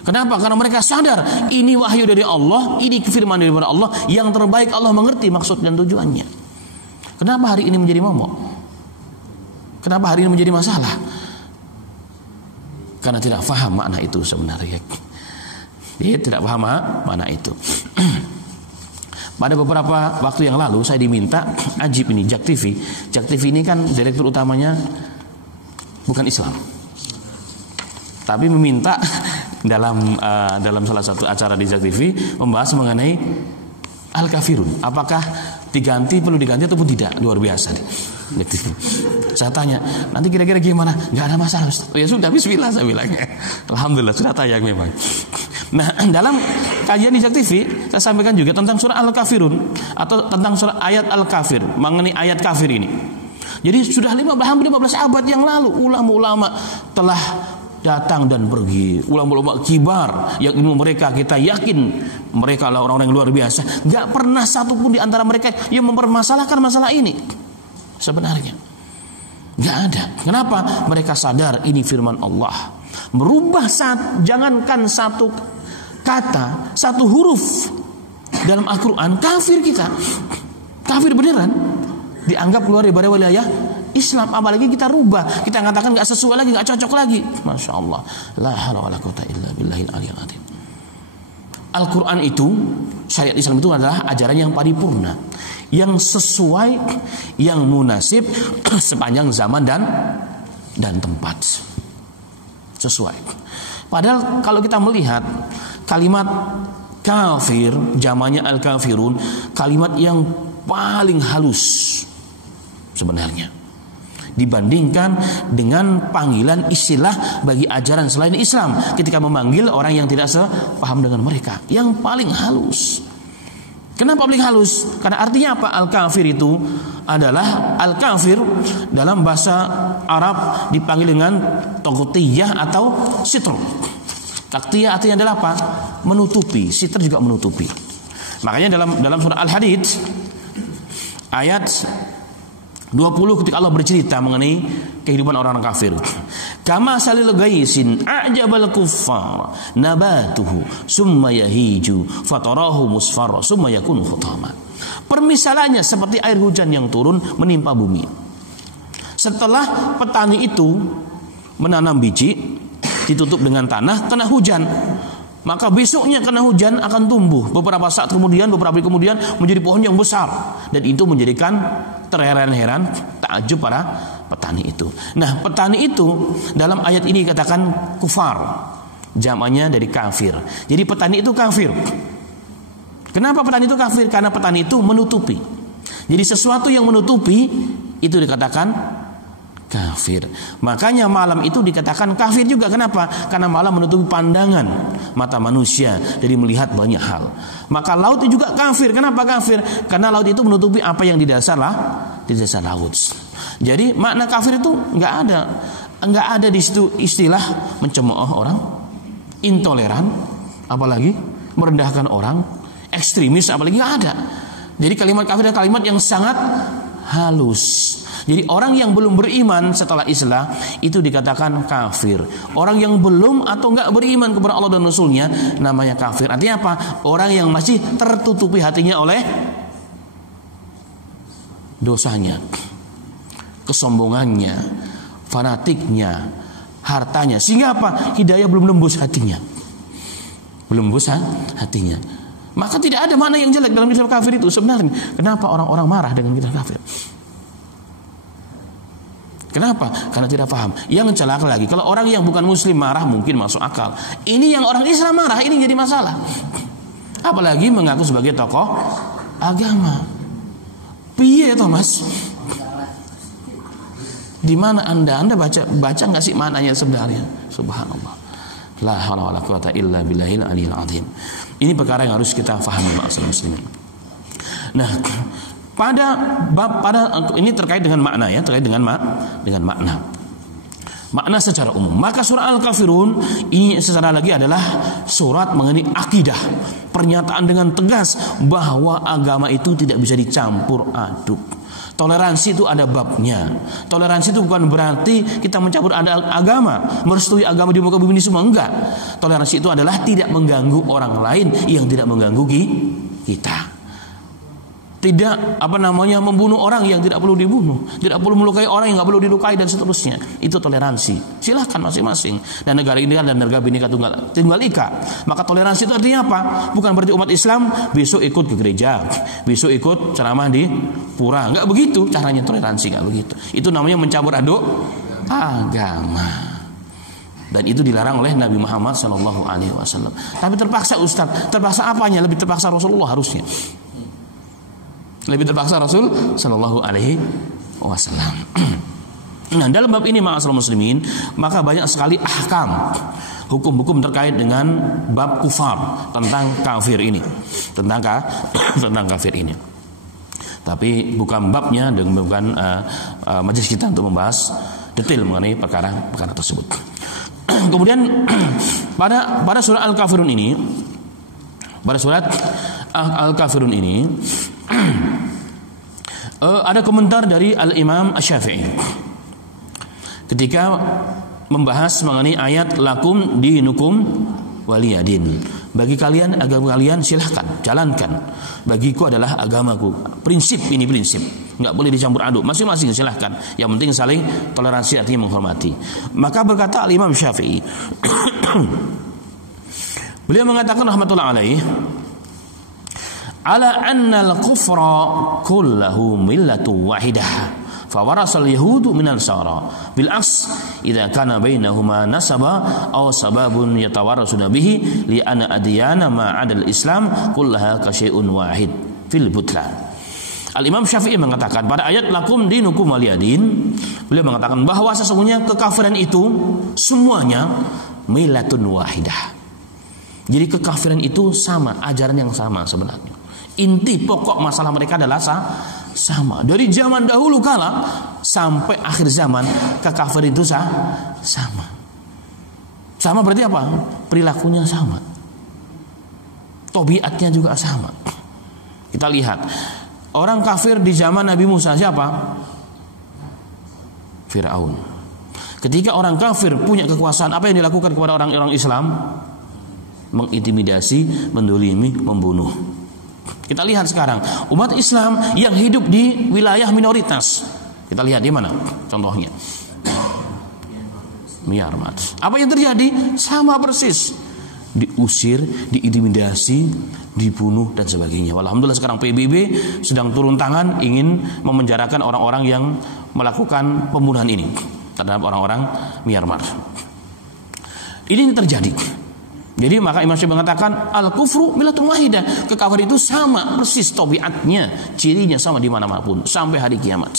Kenapa? Karena mereka sadar ini wahyu dari Allah, ini firman daripada Allah yang terbaik. Allah mengerti maksud dan tujuannya. Kenapa hari ini menjadi momok? Kenapa hari ini menjadi masalah? Karena tidak paham makna itu sebenarnya. Dia tidak paham makna itu. Pada beberapa waktu yang lalu saya diminta Ajib ini, Jak TV. Jak TV ini kan direktur utamanya bukan Islam, tapi meminta dalam salah satu acara di Jak TV membahas mengenai al-kafirun. Apakah perlu diganti ataupun tidak? Luar biasa nih. Saya tanya, nanti kira-kira gimana? Gak ada masalah Ustaz. Oh ya sudah, bismillah saya bilang. Alhamdulillah sudah tayang memang. Nah, dalam kajian di Jak TV saya sampaikan juga tentang surah Al-Kafirun atau tentang surah ayat Al-Kafir, mengenai ayat kafir ini. Jadi sudah hampir 15 abad yang lalu ulama-ulama telah datang dan pergi. Ulama-ulama kibar yang ilmu mereka kita yakin mereka adalah orang-orang yang luar biasa. Gak pernah satupun di antara mereka yang mempermasalahkan masalah ini. Sebenarnya gak ada. Kenapa? Mereka sadar ini firman Allah. Merubah jangankan satu kata, satu huruf dalam Al-Quran, kafir kita. Kafir beneran. Dianggap keluar daripada wilayah Islam. Apalagi kita rubah, kita katakan gak sesuai lagi, gak cocok lagi. Masya Allah. La haula wala quwwata illa billahil aliyyil azim. Al-Quran itu, syariat Islam itu adalah ajaran yang paripurna, yang sesuai, yang munasib sepanjang zaman dan tempat. Sesuai. Padahal kalau kita melihat kalimat kafir, jamannya al-kafirun, kalimat yang paling halus sebenarnya dibandingkan dengan panggilan istilah bagi ajaran selain Islam ketika memanggil orang yang tidak sepaham dengan mereka. Yang paling halus. Kenapa paling halus? Karena artinya apa? Al-kafir itu adalah al-kafir dalam bahasa Arab dipanggil dengan taqtiyah atau sitr. Taqtiyah artinya adalah apa? Menutupi. Sitr juga menutupi. Makanya dalam surah Al-Hadid ayat 20 ketika Allah bercerita mengenai kehidupan orang-orang kafir. Kama salil ghaisin a'jabal kuffar nabatuhu summa yahiju fatarahu musfarra summa yakunu hutama. Permisalannya seperti air hujan yang turun menimpa bumi. Setelah petani itu menanam biji ditutup dengan tanah, kena hujan. Maka besoknya kena hujan akan tumbuh. Beberapa saat kemudian, beberapa hari kemudian menjadi pohon yang besar. Dan itu menjadikan terheran-heran, takjub para petani itu. Nah, petani itu dalam ayat ini dikatakan kufar. Jamannya dari kafir. Jadi petani itu kafir. Kenapa petani itu kafir? Karena petani itu menutupi. Jadi sesuatu yang menutupi itu dikatakan kafir. Makanya malam itu dikatakan kafir juga. Kenapa? Karena malam menutupi pandangan mata manusia dari melihat banyak hal. Maka laut itu juga kafir. Kenapa kafir? Karena laut itu menutupi apa yang di dasar laut. Jadi makna kafir itu nggak ada di situ istilah mencemooh orang, intoleran, apalagi merendahkan orang, ekstremis, apalagi nggak ada. Jadi kalimat kafir adalah kalimat yang sangat halus. Jadi orang yang belum beriman setelah Islam itu dikatakan kafir. Orang yang belum atau enggak beriman kepada Allah dan Rasulnya namanya kafir. Artinya apa? Orang yang masih tertutupi hatinya oleh dosanya, kesombongannya, fanatiknya, hartanya. Sehingga apa? Hidayah belum nembus hatinya. Belum nembus hatinya. Maka tidak ada makna yang jelek dalam kitab kafir itu sebenarnya. Kenapa orang-orang marah dengan kitab kafir? Kenapa? Karena tidak paham. Yang celaka lagi, kalau orang yang bukan muslim marah mungkin masuk akal. Ini yang orang Islam marah, ini jadi masalah. Apalagi mengaku sebagai tokoh agama. Piye toh Mas? Di mana Anda baca enggak sih maknanya sebenarnya? Subhanallah. La haula wala quwata illa billahil aliyil azim. Ini perkara yang harus kita pahami ma'asyiral muslimin. Nah, pada ini terkait dengan makna ya, terkait dengan makna. Makna secara umum. Maka surah Al-Kafirun ini secara lagi adalah surat mengenai akidah. Pernyataan dengan tegas bahwa agama itu tidak bisa dicampur aduk. Toleransi itu ada babnya. Toleransi itu bukan berarti kita mencampur ada agama, merestui agama di muka bumi ini semua, enggak. Toleransi itu adalah tidak mengganggu orang lain yang tidak mengganggu kita. Tidak membunuh orang yang tidak perlu dibunuh, tidak perlu melukai orang yang nggak perlu dilukai dan seterusnya. Itu toleransi. Silahkan masing-masing. Dan negara ini kan dan negara Bhinneka Tunggal Ika. Maka toleransi itu artinya apa? Bukan berarti umat Islam besok ikut ke gereja, besok ikut ceramah di pura. Nggak begitu caranya toleransi, nggak begitu. Itu namanya mencampur aduk agama. Dan itu dilarang oleh Nabi Muhammad SAW. Tapi terpaksa Ustaz. Terpaksa apanya? Lebih terpaksa Rasulullah harusnya. Lebih terpaksa Rasul Sallallahu Alaihi Wasallam. Nah, dalam bab ini ma'asyiral muslimin, maka banyak sekali ahkam, hukum-hukum terkait dengan bab kufar, tentang kafir ini, tentang kafir ini. Tapi bukan babnya dan bukan majelis kita untuk membahas detail mengenai perkara tersebut. Kemudian pada surat Al-Kafirun ini, ada komentar dari Al-Imam Asy-Syafi'i ketika membahas mengenai ayat lakum dinukum waliyadin. Bagi kalian agama kalian silahkan jalankan, bagiku adalah agamaku. Prinsip ini prinsip, nggak boleh dicampur aduk, masing-masing silahkan. Yang penting saling toleransi, artinya menghormati. Maka berkata Al-Imam Syafi'i beliau mengatakan rahmatullah alaih, ala annal kufra kullahu millatu wahidah fawarasal yahudu minal sara bil as idza kana bainahuma nasaba aw sababun yatawarasuna bihi li anna adyana ma adal islam kullaha ka syai'un wahid fil butlan. Al-Imam Syafi'i mengatakan pada ayat lakum dinukum waliyadin, beliau mengatakan bahwa sesungguhnya kekafiran itu semuanya millatun wahidah. Jadi kekafiran itu sama, ajaran yang sama sebenarnya. Inti pokok masalah mereka adalah sama. Dari zaman dahulu kala sampai akhir zaman kekafiran itu sama. Sama berarti apa? Perilakunya sama. Tabiatnya juga sama. Kita lihat orang kafir di zaman Nabi Musa siapa? Firaun. Ketika orang kafir punya kekuasaan, apa yang dilakukan kepada orang-orang Islam? Mengintimidasi, mendolimi, membunuh. Kita lihat sekarang umat Islam yang hidup di wilayah minoritas. Kita lihat di mana contohnya? Myanmar. Apa yang terjadi? Sama persis. Diusir, diintimidasi, dibunuh dan sebagainya. Alhamdulillah sekarang PBB sedang turun tangan ingin memenjarakan orang-orang yang melakukan pembunuhan ini terhadap orang-orang Myanmar. Ini terjadi. Jadi maka Imam Syafi'i mengatakan al-kufru millatun wahidah. Kekafiran itu sama persis tabiatnya, cirinya sama di mana-mana pun sampai hari kiamat.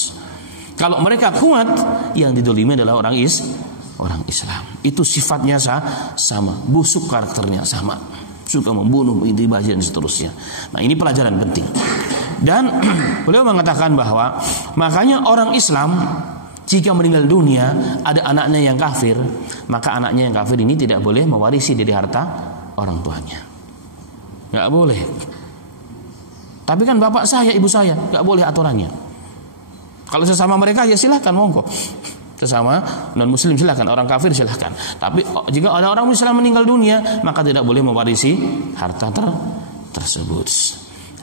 Kalau mereka kuat, yang didolimi adalah orang Islam. Itu sifatnya sama, busuk karakternya sama, suka membunuh, intibah dan seterusnya. Nah, ini pelajaran penting. Dan beliau mengatakan bahwa makanya orang Islam jika meninggal dunia ada anaknya yang kafir, maka anaknya yang kafir ini tidak boleh mewarisi dari harta orang tuanya. Nggak boleh. Tapi kan bapak saya, ibu saya, nggak boleh aturannya. Kalau sesama mereka ya silahkan, monggo. Sesama non muslim silahkan, orang kafir silahkan. Tapi jika ada orang Islam meninggal dunia, maka tidak boleh mewarisi harta tersebut.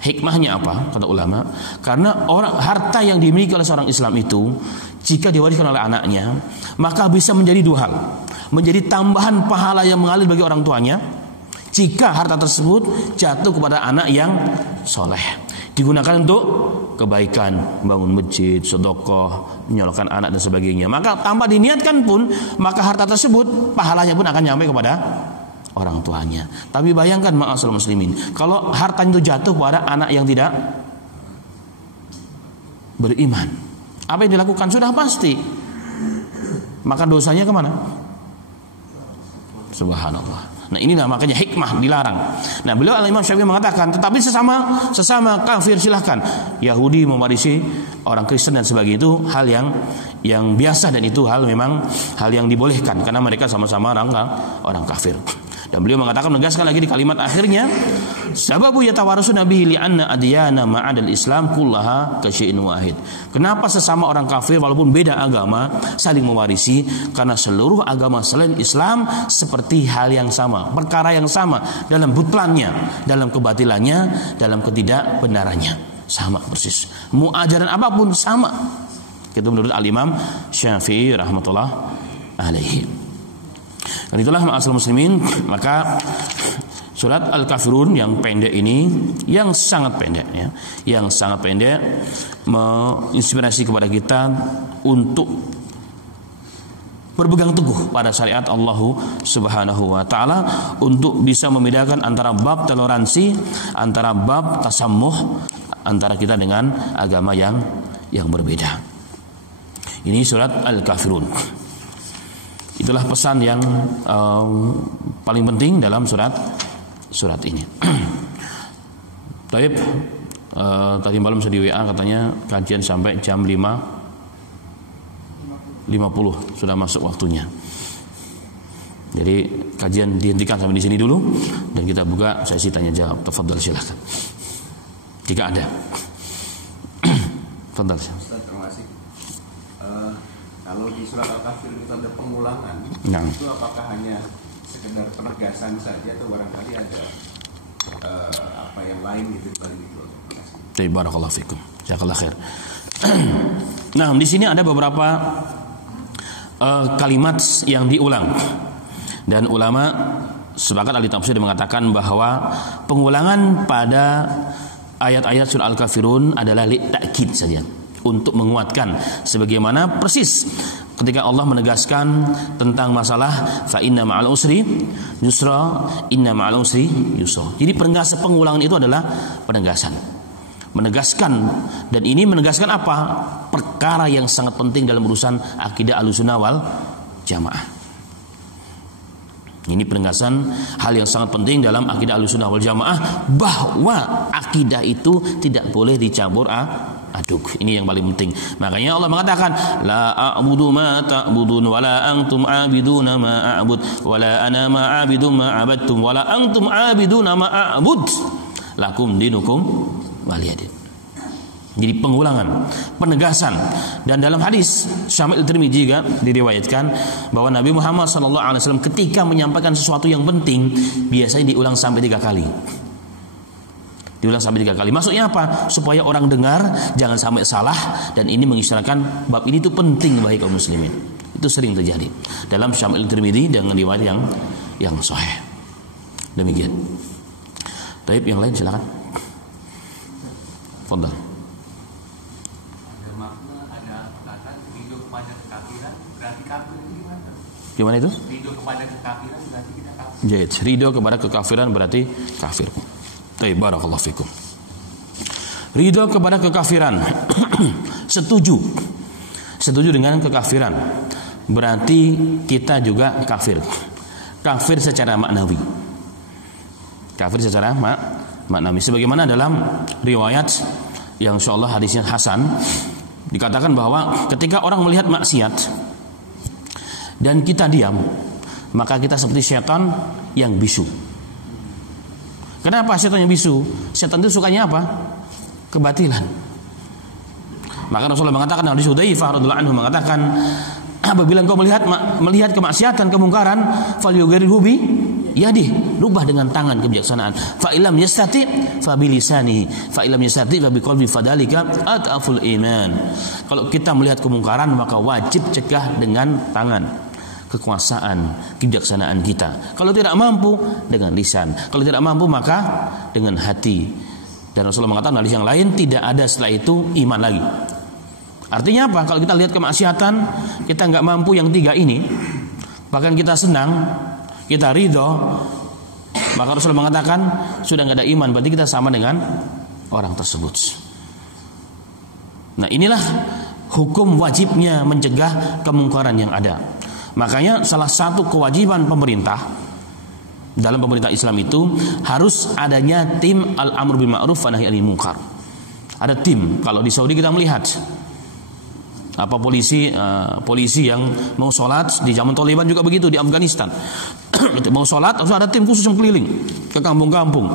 Hikmahnya apa? Kata ulama, karena harta yang dimiliki oleh seorang Islam itu jika diwariskan oleh anaknya, maka bisa menjadi dua hal. Menjadi tambahan pahala yang mengalir bagi orang tuanya jika harta tersebut jatuh kepada anak yang soleh, digunakan untuk kebaikan, bangun masjid, sedekah, menyolokkan anak dan sebagainya. Maka tanpa diniatkan pun, maka harta tersebut pahalanya pun akan sampai kepada orang tuanya. Tapi bayangkan ma'asyiral muslimin, kalau harta itu jatuh kepada anak yang tidak beriman, apa yang dilakukan sudah pasti, maka dosanya kemana? Subhanallah. Nah, inilah makanya hikmah dilarang. Nah, beliau Al-Imam Syafi'i mengatakan, tetapi sesama kafir silahkan. Yahudi mewarisi orang Kristen dan sebagainya, itu hal yang biasa, dan itu memang hal yang dibolehkan karena mereka sama-sama orang kafir. Dan beliau mengatakan, menegaskan lagi di kalimat akhirnya, sababu yatawarasuna bihi li'anna adyana ma'adal Islam kullaha kasyai'in wahid. Kenapa sesama orang kafir walaupun beda agama saling mewarisi? Karena seluruh agama selain Islam seperti hal yang sama, perkara yang sama dalam butlannya, dalam kebatilannya, dalam ketidakbenarannya, sama persis. Mau ajaran apapun sama. Itu menurut Al-Imam Syafi'i rahmatullah alaihi. Dan itulah ma'asyiral muslimin, maka surat Al-Kafirun yang pendek ini, yang sangat pendek ya, yang sangat pendek, menginspirasi kepada kita untuk berpegang teguh pada syariat Allah Subhanahu wa taala, untuk bisa membedakan antara bab toleransi, antara bab tasammuh antara kita dengan agama yang berbeda. Ini surat Al-Kafirun. Itulah pesan yang paling penting dalam surat ini. Taib, tadi malam saya di WA katanya kajian sampai jam 5.50 sudah masuk waktunya. Jadi kajian dihentikan sampai di sini dulu dan kita buka sesi tanya jawab. Tafadhal, silakan. Jika ada. Tafadhal. Ustaz, terima kasih. Kalau di surat Al-Kafir itu ada pengulangan, itu apakah hanya sekedar penegasan saja atau barangkali ada apa yang lain gitu balik itu? Baik, barakallahu fikum. Jazakallahu khair. Nah, di sini ada beberapa kalimat yang diulang. Dan ulama sepakat ahli tafsir mengatakan bahwa pengulangan pada ayat-ayat surah Al-Kafirun adalah li'ta'kid saja, untuk menguatkan, sebagaimana persis ketika Allah menegaskan tentang masalah fa inna ma'al usri yusra, inna ma'al usri yusra. Jadi pengulangan itu adalah menegaskan, dan ini menegaskan apa? Perkara yang sangat penting dalam urusan akidah Ahlussunnah wal Jamaah. Ini penegasan hal yang sangat penting dalam akidah Ahlussunnah wal Jamaah, bahwa akidah itu tidak boleh dicampur aduk. Ini yang paling penting. Makanya Allah mengatakan, la a'budu ma ta'budun wa la antum 'abiduna ma a'bud wa la ana ma 'abidu ma 'abadtum wa la antum 'abiduna ma a'bud lakum dinukum waliyadin. Jadi pengulangan, penegasan. Dan dalam hadis Syamil Tirmidzi juga diriwayatkan bahwa Nabi Muhammad SAW ketika menyampaikan sesuatu yang penting biasanya diulang sampai 3 kali. Diulang sampai 3 kali. Maksudnya apa? Supaya orang dengar jangan sampai salah, dan ini mengisyaratkan bab ini itu penting bagi kaum muslimin. Itu sering terjadi dalam Syamil Tirmidzi dengan riwayat yang sahih. Demikian. Taib, yang lain silakan. Fadhal. Ada makna, ada perkataan ridho kepada kekafiran berarti kafir, gimana? Gimana itu? Ridho kepada kekafiran berarti kita kafir. Jahit. Ridho kepada kekafiran berarti kafir. Taib, barakallahu fikum. Ridho kepada kekafiran. Setuju setuju dengan kekafiran, berarti kita juga kafir. Kafir secara maknawi. Kafir secara maknawi. Sebagaimana dalam riwayat yang insyaallah hadisnya hasan, dikatakan bahwa ketika orang melihat maksiat dan kita diam, maka kita seperti setan yang bisu. Kenapa setan yang bisu? Setan itu sukanya apa? Kebatilan. Maka Rasulullah mengatakan, hadis Hudzaifah radhiyallahu anhu mengatakan, apabila engkau melihat kemaksiatan, kemungkaran, falyughayyirhu bi yadihi, rubah dengan tangan kebijaksanaan. Fa illam yastati fa bi lisanihi, fa illam yastati fa bi qalbi, fadalika ataful iman. Kalau kita melihat kemungkaran, maka wajib cegah dengan tangan, kekuasaan, kebijaksanaan kita. Kalau tidak mampu, dengan lisan. Kalau tidak mampu, maka dengan hati. Dan Rasulullah mengatakan hadis yang lain, tidak ada setelah itu iman lagi. Artinya apa? Kalau kita lihat kemaksiatan, kita nggak mampu yang tiga ini, bahkan kita senang, kita ridho, maka Rasulullah mengatakan sudah nggak ada iman, berarti kita sama dengan orang tersebut. Nah, inilah hukum wajibnya mencegah kemungkaran yang ada. Makanya salah satu kewajiban pemerintah dalam pemerintah Islam itu harus adanya tim al-amr bil ma'ruf wa nahi anil munkar. Ada tim. Kalau di Saudi kita melihat polisi yang mau sholat di zaman Taliban juga begitu, di Afghanistan. Mau sholat harus ada tim khusus yang keliling ke kampung-kampung.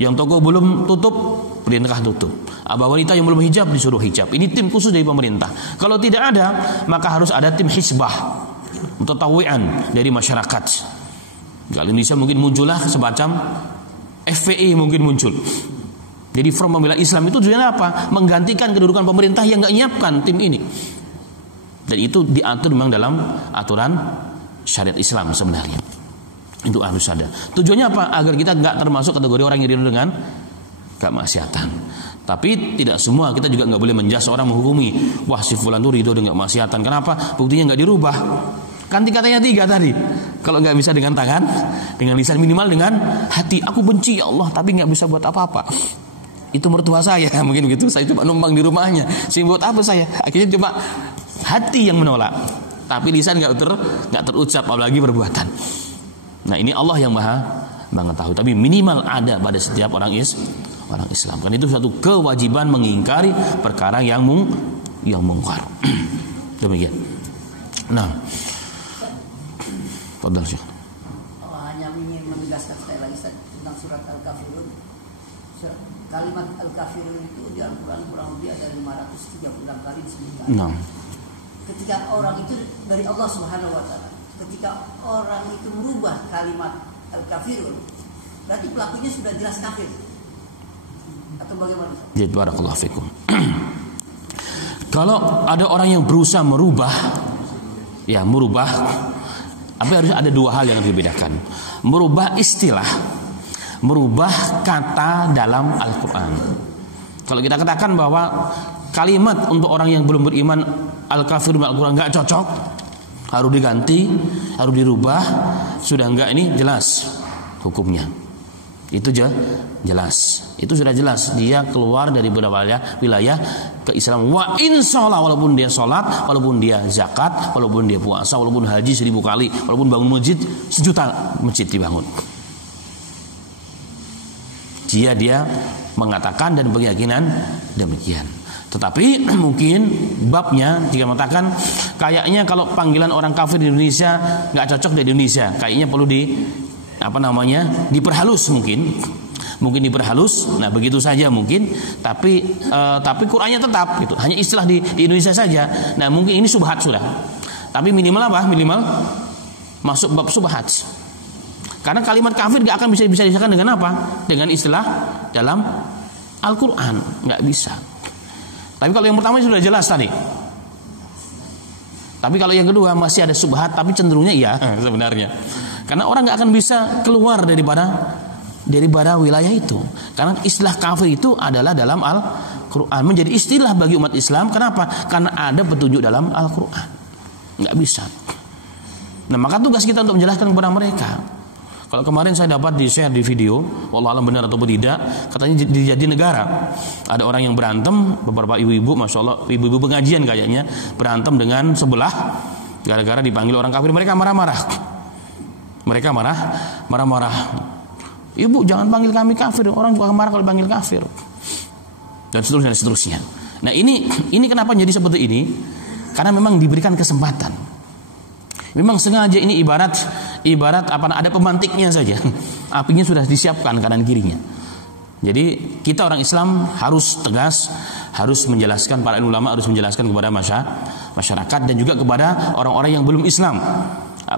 Yang toko belum tutup, perintah tutup. Wanita yang belum hijab disuruh hijab. Ini tim khusus dari pemerintah. Kalau tidak ada, maka harus ada tim hisbah, mutatawwi'an dari masyarakat. Kalau Indonesia mungkin muncullah semacam FPI mungkin muncul. Jadi Front Pembela Islam itu tujuannya apa? Menggantikan kedudukan pemerintah yang nggak nyiapkan tim ini. Dan itu diatur memang dalam aturan syariat Islam sebenarnya. Itu harus ada. Tujuannya apa? Agar kita nggak termasuk kategori orang yang ridho dengan kemaksiatan. Tapi tidak semua, kita juga nggak boleh menjudge orang, menghukumi. Wah, si fulan itu ridho dengan kemaksiatan. Kenapa? Buktinya nggak dirubah. Kan tingkatannya 3 tadi. Kalau nggak bisa dengan tangan, dengan lisan, minimal dengan hati. Aku benci ya Allah, tapi nggak bisa buat apa-apa. Itu mertua saya, mungkin begitu. Saya cuma numpang di rumahnya. Sih buat apa saya? Akhirnya cuma hati yang menolak, tapi lisan nggak terucap, apalagi perbuatan. Nah, ini Allah yang maha mengetahui. Tapi minimal ada pada setiap orang Islam. Kan itu suatu kewajiban mengingkari perkara yang mungkar. Demikian. Nah, fadhal Syekh. Hanya ingin menegaskan sekali lagi tentang surat Al-Kafirun. Kalimat Al-Kafirun itu di Al-Quran kurang lebih ada 536 kali disebutkan. Nah. Ketika orang itu dari Allah Subhanahu wa taala, ketika orang itu merubah kalimat Al-Kafirun, berarti pelakunya sudah jelas kafir. Atau bagaimana? Jadi barakallahu fikum. Kalau ada orang yang berusaha merubah, tapi harus ada 2 hal yang harus dibedakan. Merubah istilah, merubah kata dalam Al-Quran. Kalau kita katakan bahwa kalimat untuk orang yang belum beriman Al-Kafir Al-Quran nggak cocok, harus diganti, harus dirubah, sudah enggak, ini jelas hukumnya. Itu jelas. Itu sudah jelas, dia keluar dari wilayah keislaman. Wa inshallah, walaupun dia sholat, walaupun dia zakat, walaupun dia puasa, walaupun haji 1000 kali, walaupun bangun masjid 1 juta masjid dibangun, dia mengatakan dan berkeyakinan demikian. Tetapi mungkin babnya jika mengatakan kayaknya kalau panggilan orang kafir di Indonesia nggak cocok di Indonesia, kayaknya perlu diperhalus mungkin diperhalus. Nah, begitu saja mungkin, tapi Qur'annya tetap gitu, hanya istilah di Indonesia saja. Nah, mungkin ini subhat sudah, tapi minimal masuk bab subhat. Karena kalimat kafir gak akan bisa disahkan dengan apa? Dengan istilah dalam Al-Quran, gak bisa. Tapi kalau yang pertama sudah jelas tadi. Tapi kalau yang kedua masih ada subhat, tapi cenderungnya iya sebenarnya. Karena orang gak akan bisa keluar daripada wilayah itu. Karena istilah kafir itu adalah dalam Al-Quran, menjadi istilah bagi umat Islam. Kenapa? Karena ada petunjuk dalam Al-Quran. Gak bisa. Nah, maka tugas kita untuk menjelaskan kepada mereka. Kalau kemarin saya dapat di-share di video, wallah alam benar ataupun tidak, katanya di Jatinegara ada orang yang berantem, beberapa ibu-ibu, masya Allah, ibu-ibu pengajian kayaknya berantem dengan sebelah gara-gara dipanggil orang kafir. Mereka marah-marah. Ibu jangan panggil kami kafir, orang juga marah kalau panggil kafir, dan seterusnya. Nah ini kenapa jadi seperti ini? Karena memang diberikan kesempatan. Memang sengaja ini ibarat apa, ada pemantiknya saja. Apinya sudah disiapkan kanan kirinya. Jadi kita orang Islam harus tegas, harus menjelaskan, para ulama harus menjelaskan kepada masyarakat dan juga kepada orang-orang yang belum Islam,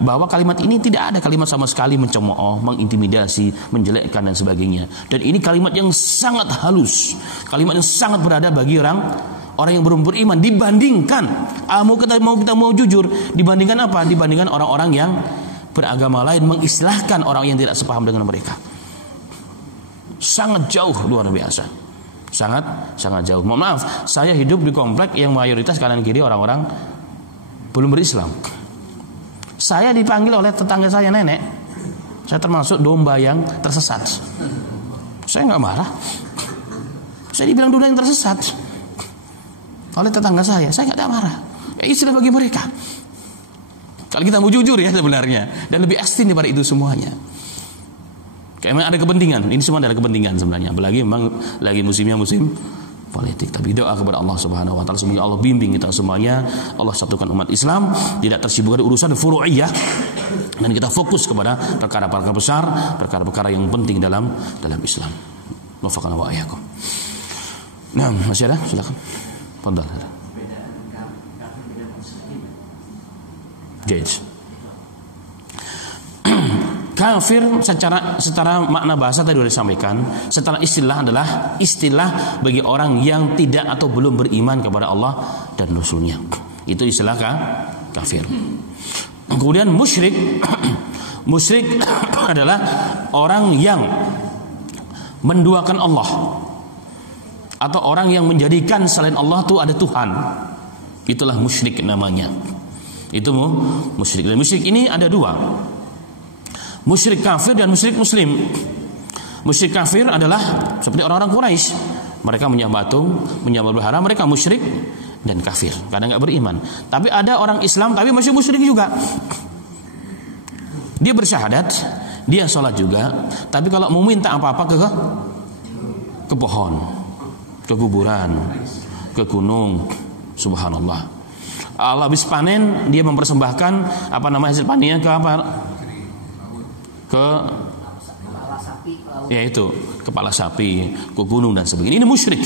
bahwa kalimat ini tidak ada kalimat sama sekali mencemooh, mengintimidasi, menjelekkan dan sebagainya. Dan ini kalimat yang sangat halus, kalimat yang sangat beradab bagi orang yang belum beriman, dibandingkan mau jujur, dibandingkan apa? Dibandingkan orang-orang yang beragama lain mengistilahkan orang yang tidak sepaham dengan mereka. Sangat jauh, luar biasa. Sangat jauh. Mohon maaf, saya hidup di komplek yang mayoritas kanan kiri orang-orang belum berislam. Saya dipanggil oleh tetangga saya, nenek. Saya termasuk domba yang tersesat. Saya nggak marah. Saya dibilang domba yang tersesat oleh tetangga saya nggak marah. Ya istilah bagi mereka. Kalau kita mau jujur ya sebenarnya, dan lebih ekstrim daripada itu semuanya. Kayak memang ada kepentingan. Ini semua ada kepentingan sebenarnya. Apalagi memang lagi musim politik. Tapi doa kepada Allah Subhanahu wa taala, semoga Allah bimbing kita semuanya. Allah satukan umat Islam, tidak tersibuk dengan urusan furu'iyah, dan kita fokus kepada perkara-perkara besar, perkara-perkara yang penting dalam Islam. Wafaqana wa iyyakum. Nah, masih ada? Silakan. Fadhal. Kafir secara makna bahasa tadi sudah disampaikan, secara istilah adalah istilah bagi orang yang tidak atau belum beriman kepada Allah dan Rasul-Nya. Itu istilah kafir. Kemudian musyrik adalah orang yang menduakan Allah, atau orang yang menjadikan selain Allah itu ada Tuhan. Itulah musyrik namanya. Itu musyrik. Dan musyrik ini ada dua, musyrik kafir dan musyrik muslim. Musyrik kafir adalah seperti orang-orang Quraisy. Mereka menyembah patung, menyembah berhala, mereka musyrik dan kafir karena nggak beriman. Tapi ada orang Islam tapi masih musyrik juga. Dia bersyahadat, dia sholat juga, tapi kalau mau minta apa-apa ke pohon, ke kuburan, ke gunung, subhanallah. Allah habis panen, dia mempersembahkan hasil panennya ke apa? Yaitu kepala sapi, ke gunung dan sebagainya. Ini musyrik.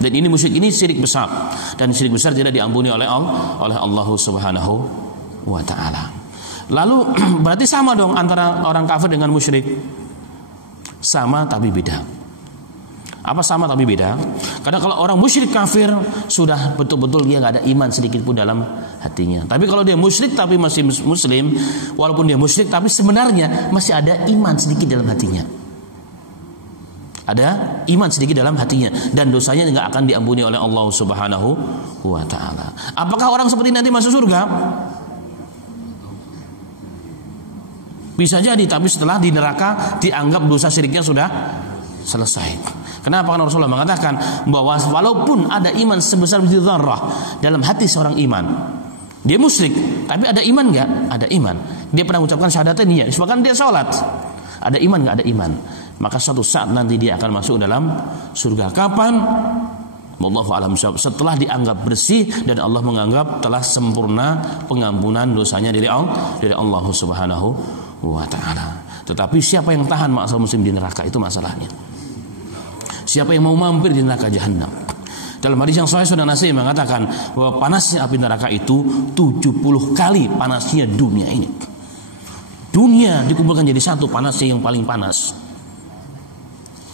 Dan ini musyrik, ini syirik besar. Dan syirik besar tidak diampuni oleh Allah Subhanahu wa taala. Lalu berarti sama dong antara orang kafir dengan musyrik. Sama tapi beda. Apa sama tapi beda? Karena kalau orang musyrik kafir sudah betul-betul dia nggak ada iman sedikit pun dalam hatinya. Tapi kalau dia musyrik tapi masih muslim, walaupun dia musyrik tapi sebenarnya masih ada iman sedikit dalam hatinya. Ada iman sedikit dalam hatinya dan dosanya nggak akan diampuni oleh Allah Subhanahu wa taala. Apakah orang seperti ini nanti masuk surga? Bisa jadi, tapi setelah di neraka dianggap dosa syiriknya sudah selesai. Kenapa? Karena Rasulullah mengatakan bahwa walaupun ada iman sebesar biji dzarrah dalam hati seorang iman, dia musyrik, tapi ada iman nggak? Ada iman. Dia pernah mengucapkan syahadatnya, dia bahkan dia sholat. Ada iman nggak? Ada iman. Maka suatu saat nanti dia akan masuk dalam surga. Kapan? Wallahu a'lam bishawab. Setelah dianggap bersih dan Allah menganggap telah sempurna pengampunan dosanya dari Allah Subhanahu wa taala. Tetapi siapa yang tahan ma'asal muslim di neraka, itu masalahnya. Siapa yang mau mampir di neraka jahanam? Dalam hadis yang sahih sudah Nabi mengatakan bahwa panasnya api neraka itu 70 kali panasnya dunia ini. Dunia dikumpulkan jadi satu, panasnya yang paling panas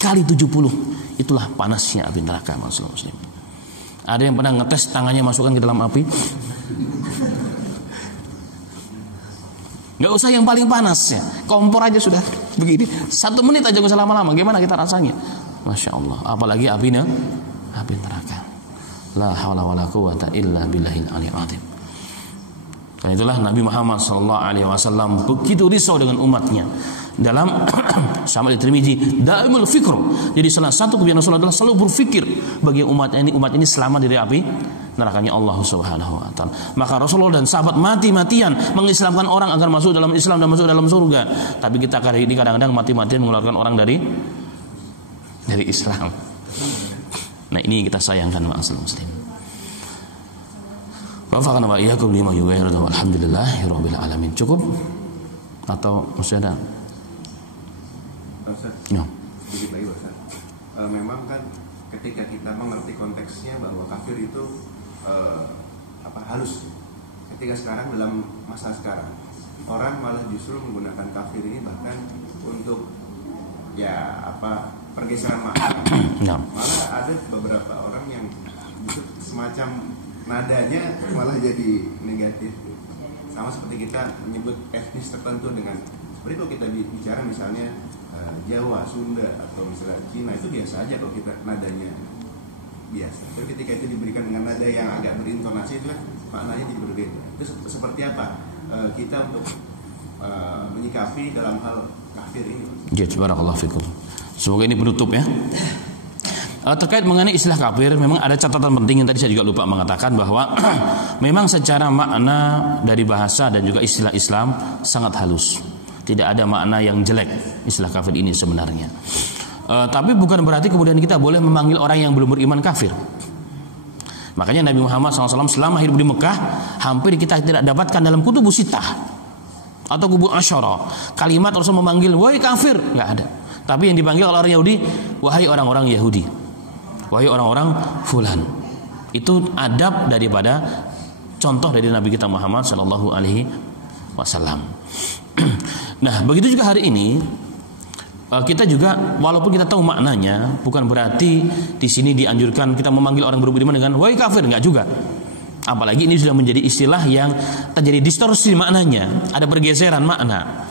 kali 70. Itulah panasnya api neraka, ma'asal muslim. Ada yang pernah ngetes tangannya masukkan ke dalam api? Gak usah yang paling panas ya, kompor aja sudah begini. 1 menit aja gak usah lama-lama. Gimana kita rasanya? Masya Allah. Apalagi api neraka. La hawla wa la quwwata illa billahil aliyil azim. Karena itulah Nabi Muhammad SAW begitu risau dengan umatnya. dalam sama Tirmidzi, daimul fikr. Jadi salah satu kebiasaan Rasulullah adalah selalu berpikir bagi umat ini selamat dari api nerakanya Allah Subhanahu wa taala. Maka Rasulullah dan sahabat mati-matian mengislamkan orang agar masuk dalam Islam dan masuk dalam surga. Tapi kita kali ini kadang-kadang mati-matian mengeluarkan orang dari Islam. Nah, ini kita sayangkan ma'asal muslim. Wafaqana wa iyyakum lima yughayyiru walhamdulillahirabbil alamin. Cukup atau masih ada? No. Sedikit lagi, Ustaz. Memang kan ketika kita mengerti konteksnya bahwa kafir itu halus. Ketika sekarang dalam masa sekarang orang malah justru menggunakan kafir ini bahkan untuk pergeseran makna. No. Malah ada beberapa orang yang semacam nadanya malah jadi negatif. Sama seperti kita menyebut etnis tertentu dengan seperti kalau kita bicara misalnya Jawa, Sunda atau misalnya Cina, itu biasa aja kalau kita nadanya biasa. Tapi ketika itu diberikan dengan nada yang agak berintonasi itu kan maknanya jadi berbeda. Itu seperti apa kita untuk menyikapi dalam hal kafir ini? Barakallahu fikum. Semoga ini penutup ya. Terkait mengenai istilah kafir, memang ada catatan penting yang tadi saya juga lupa mengatakan bahwa memang secara makna dari bahasa dan juga istilah Islam sangat halus. Tidak ada makna yang jelek istilah kafir ini sebenarnya. Tapi bukan berarti kemudian kita boleh memanggil orang yang belum beriman kafir. Makanya Nabi Muhammad SAW selama hidup di Mekah hampir kita tidak dapatkan dalam kutubus sittah atau kubu asyara kalimat Rasul memanggil wahai kafir, nggak ada. Tapi yang dipanggil oleh orang Yahudi, wahai orang-orang Yahudi, wahai orang-orang fulan. Itu adab daripada contoh dari Nabi kita Muhammad SAW. Nah, begitu juga hari ini kita juga walaupun kita tahu maknanya, bukan berarti di sini dianjurkan kita memanggil orang beriman dengan wahai kafir, enggak juga. Apalagi ini sudah menjadi istilah yang terjadi distorsi maknanya, ada pergeseran makna.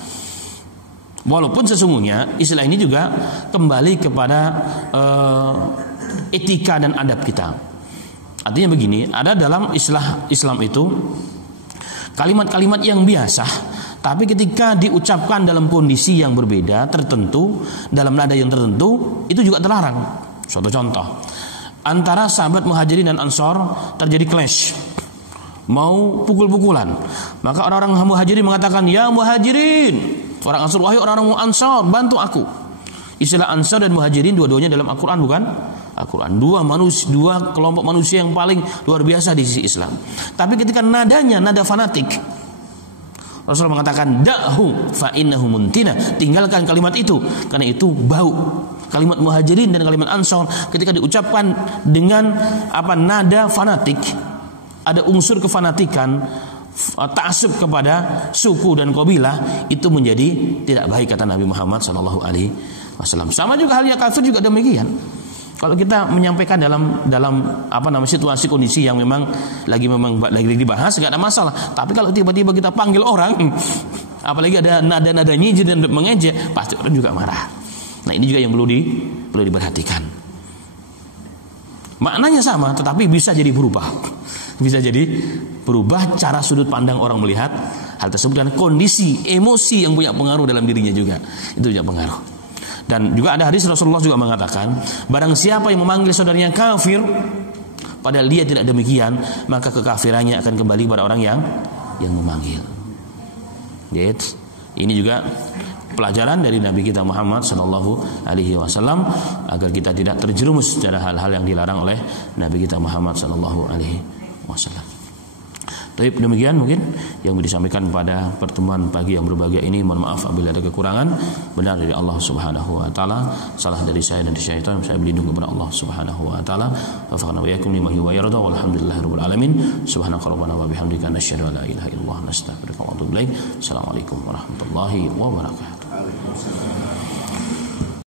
Walaupun sesungguhnya istilah ini juga kembali kepada etika dan adab kita. Artinya begini, ada dalam istilah Islam itu kalimat-kalimat yang biasa, tapi ketika diucapkan dalam kondisi yang berbeda, tertentu, dalam nada yang tertentu, itu juga terlarang. Suatu contoh, antara sahabat Muhajirin dan Ansor terjadi clash, mau pukul-pukulan. Maka orang-orang Muhajirin mengatakan, ya Muhajirin, orang Ansor, wahai orang-orang Ansor, bantu aku. Istilah Ansor dan Muhajirin dua-duanya dalam Al-Quran, bukan? Al-Quran, dua kelompok manusia yang paling luar biasa di sisi Islam. Tapi ketika nadanya nada fanatik, Rasulullah mengatakan da'hu fa innahu muntina, tinggalkan kalimat itu karena itu bau. Kalimat Muhajirin dan kalimat Ansor ketika diucapkan dengan nada fanatik, ada unsur kefanatikan, ta'assub kepada suku dan kabilah, itu menjadi tidak baik kata Nabi Muhammad SAW. Sama juga halnya kafir juga demikian. Kalau kita menyampaikan dalam situasi kondisi yang memang lagi dibahas, nggak ada masalah. Tapi kalau tiba-tiba kita panggil orang, apalagi ada nada-nada nyinjir dan mengejek, pasti orang juga marah. Nah, ini juga yang perlu diperhatikan. Maknanya sama, tetapi bisa jadi berubah. Bisa jadi berubah cara sudut pandang orang melihat hal tersebut, dan kondisi emosi yang punya pengaruh dalam dirinya juga itu punya pengaruh. Dan juga ada hadis Rasulullah juga mengatakan, barang siapa yang memanggil saudaranya kafir padahal dia tidak demikian, maka kekafirannya akan kembali pada orang yang memanggil. Jadi ini juga pelajaran dari Nabi kita Muhammad SAW agar kita tidak terjerumus pada hal-hal yang dilarang oleh Nabi kita Muhammad SAW. Baik, demikian mungkin yang disampaikan pada pertemuan pagi yang berbahagia ini. Mohon maaf apabila ada kekurangan. Benar dari Allah Subhanahu wa taala, salah dari saya dan dari syaitan. Saya berlindung kepada Allah Subhanahu wa taala. Wafaqna wa iyyakum lima yuhibbu wa yarda. Walhamdulillahirabbil alamin. Subhanaka rabbana wa bihamdika nasyhadu an la ilaha illallah nastaghfiruka wa atubu ilaik. Assalamualaikum warahmatullahi wabarakatuh.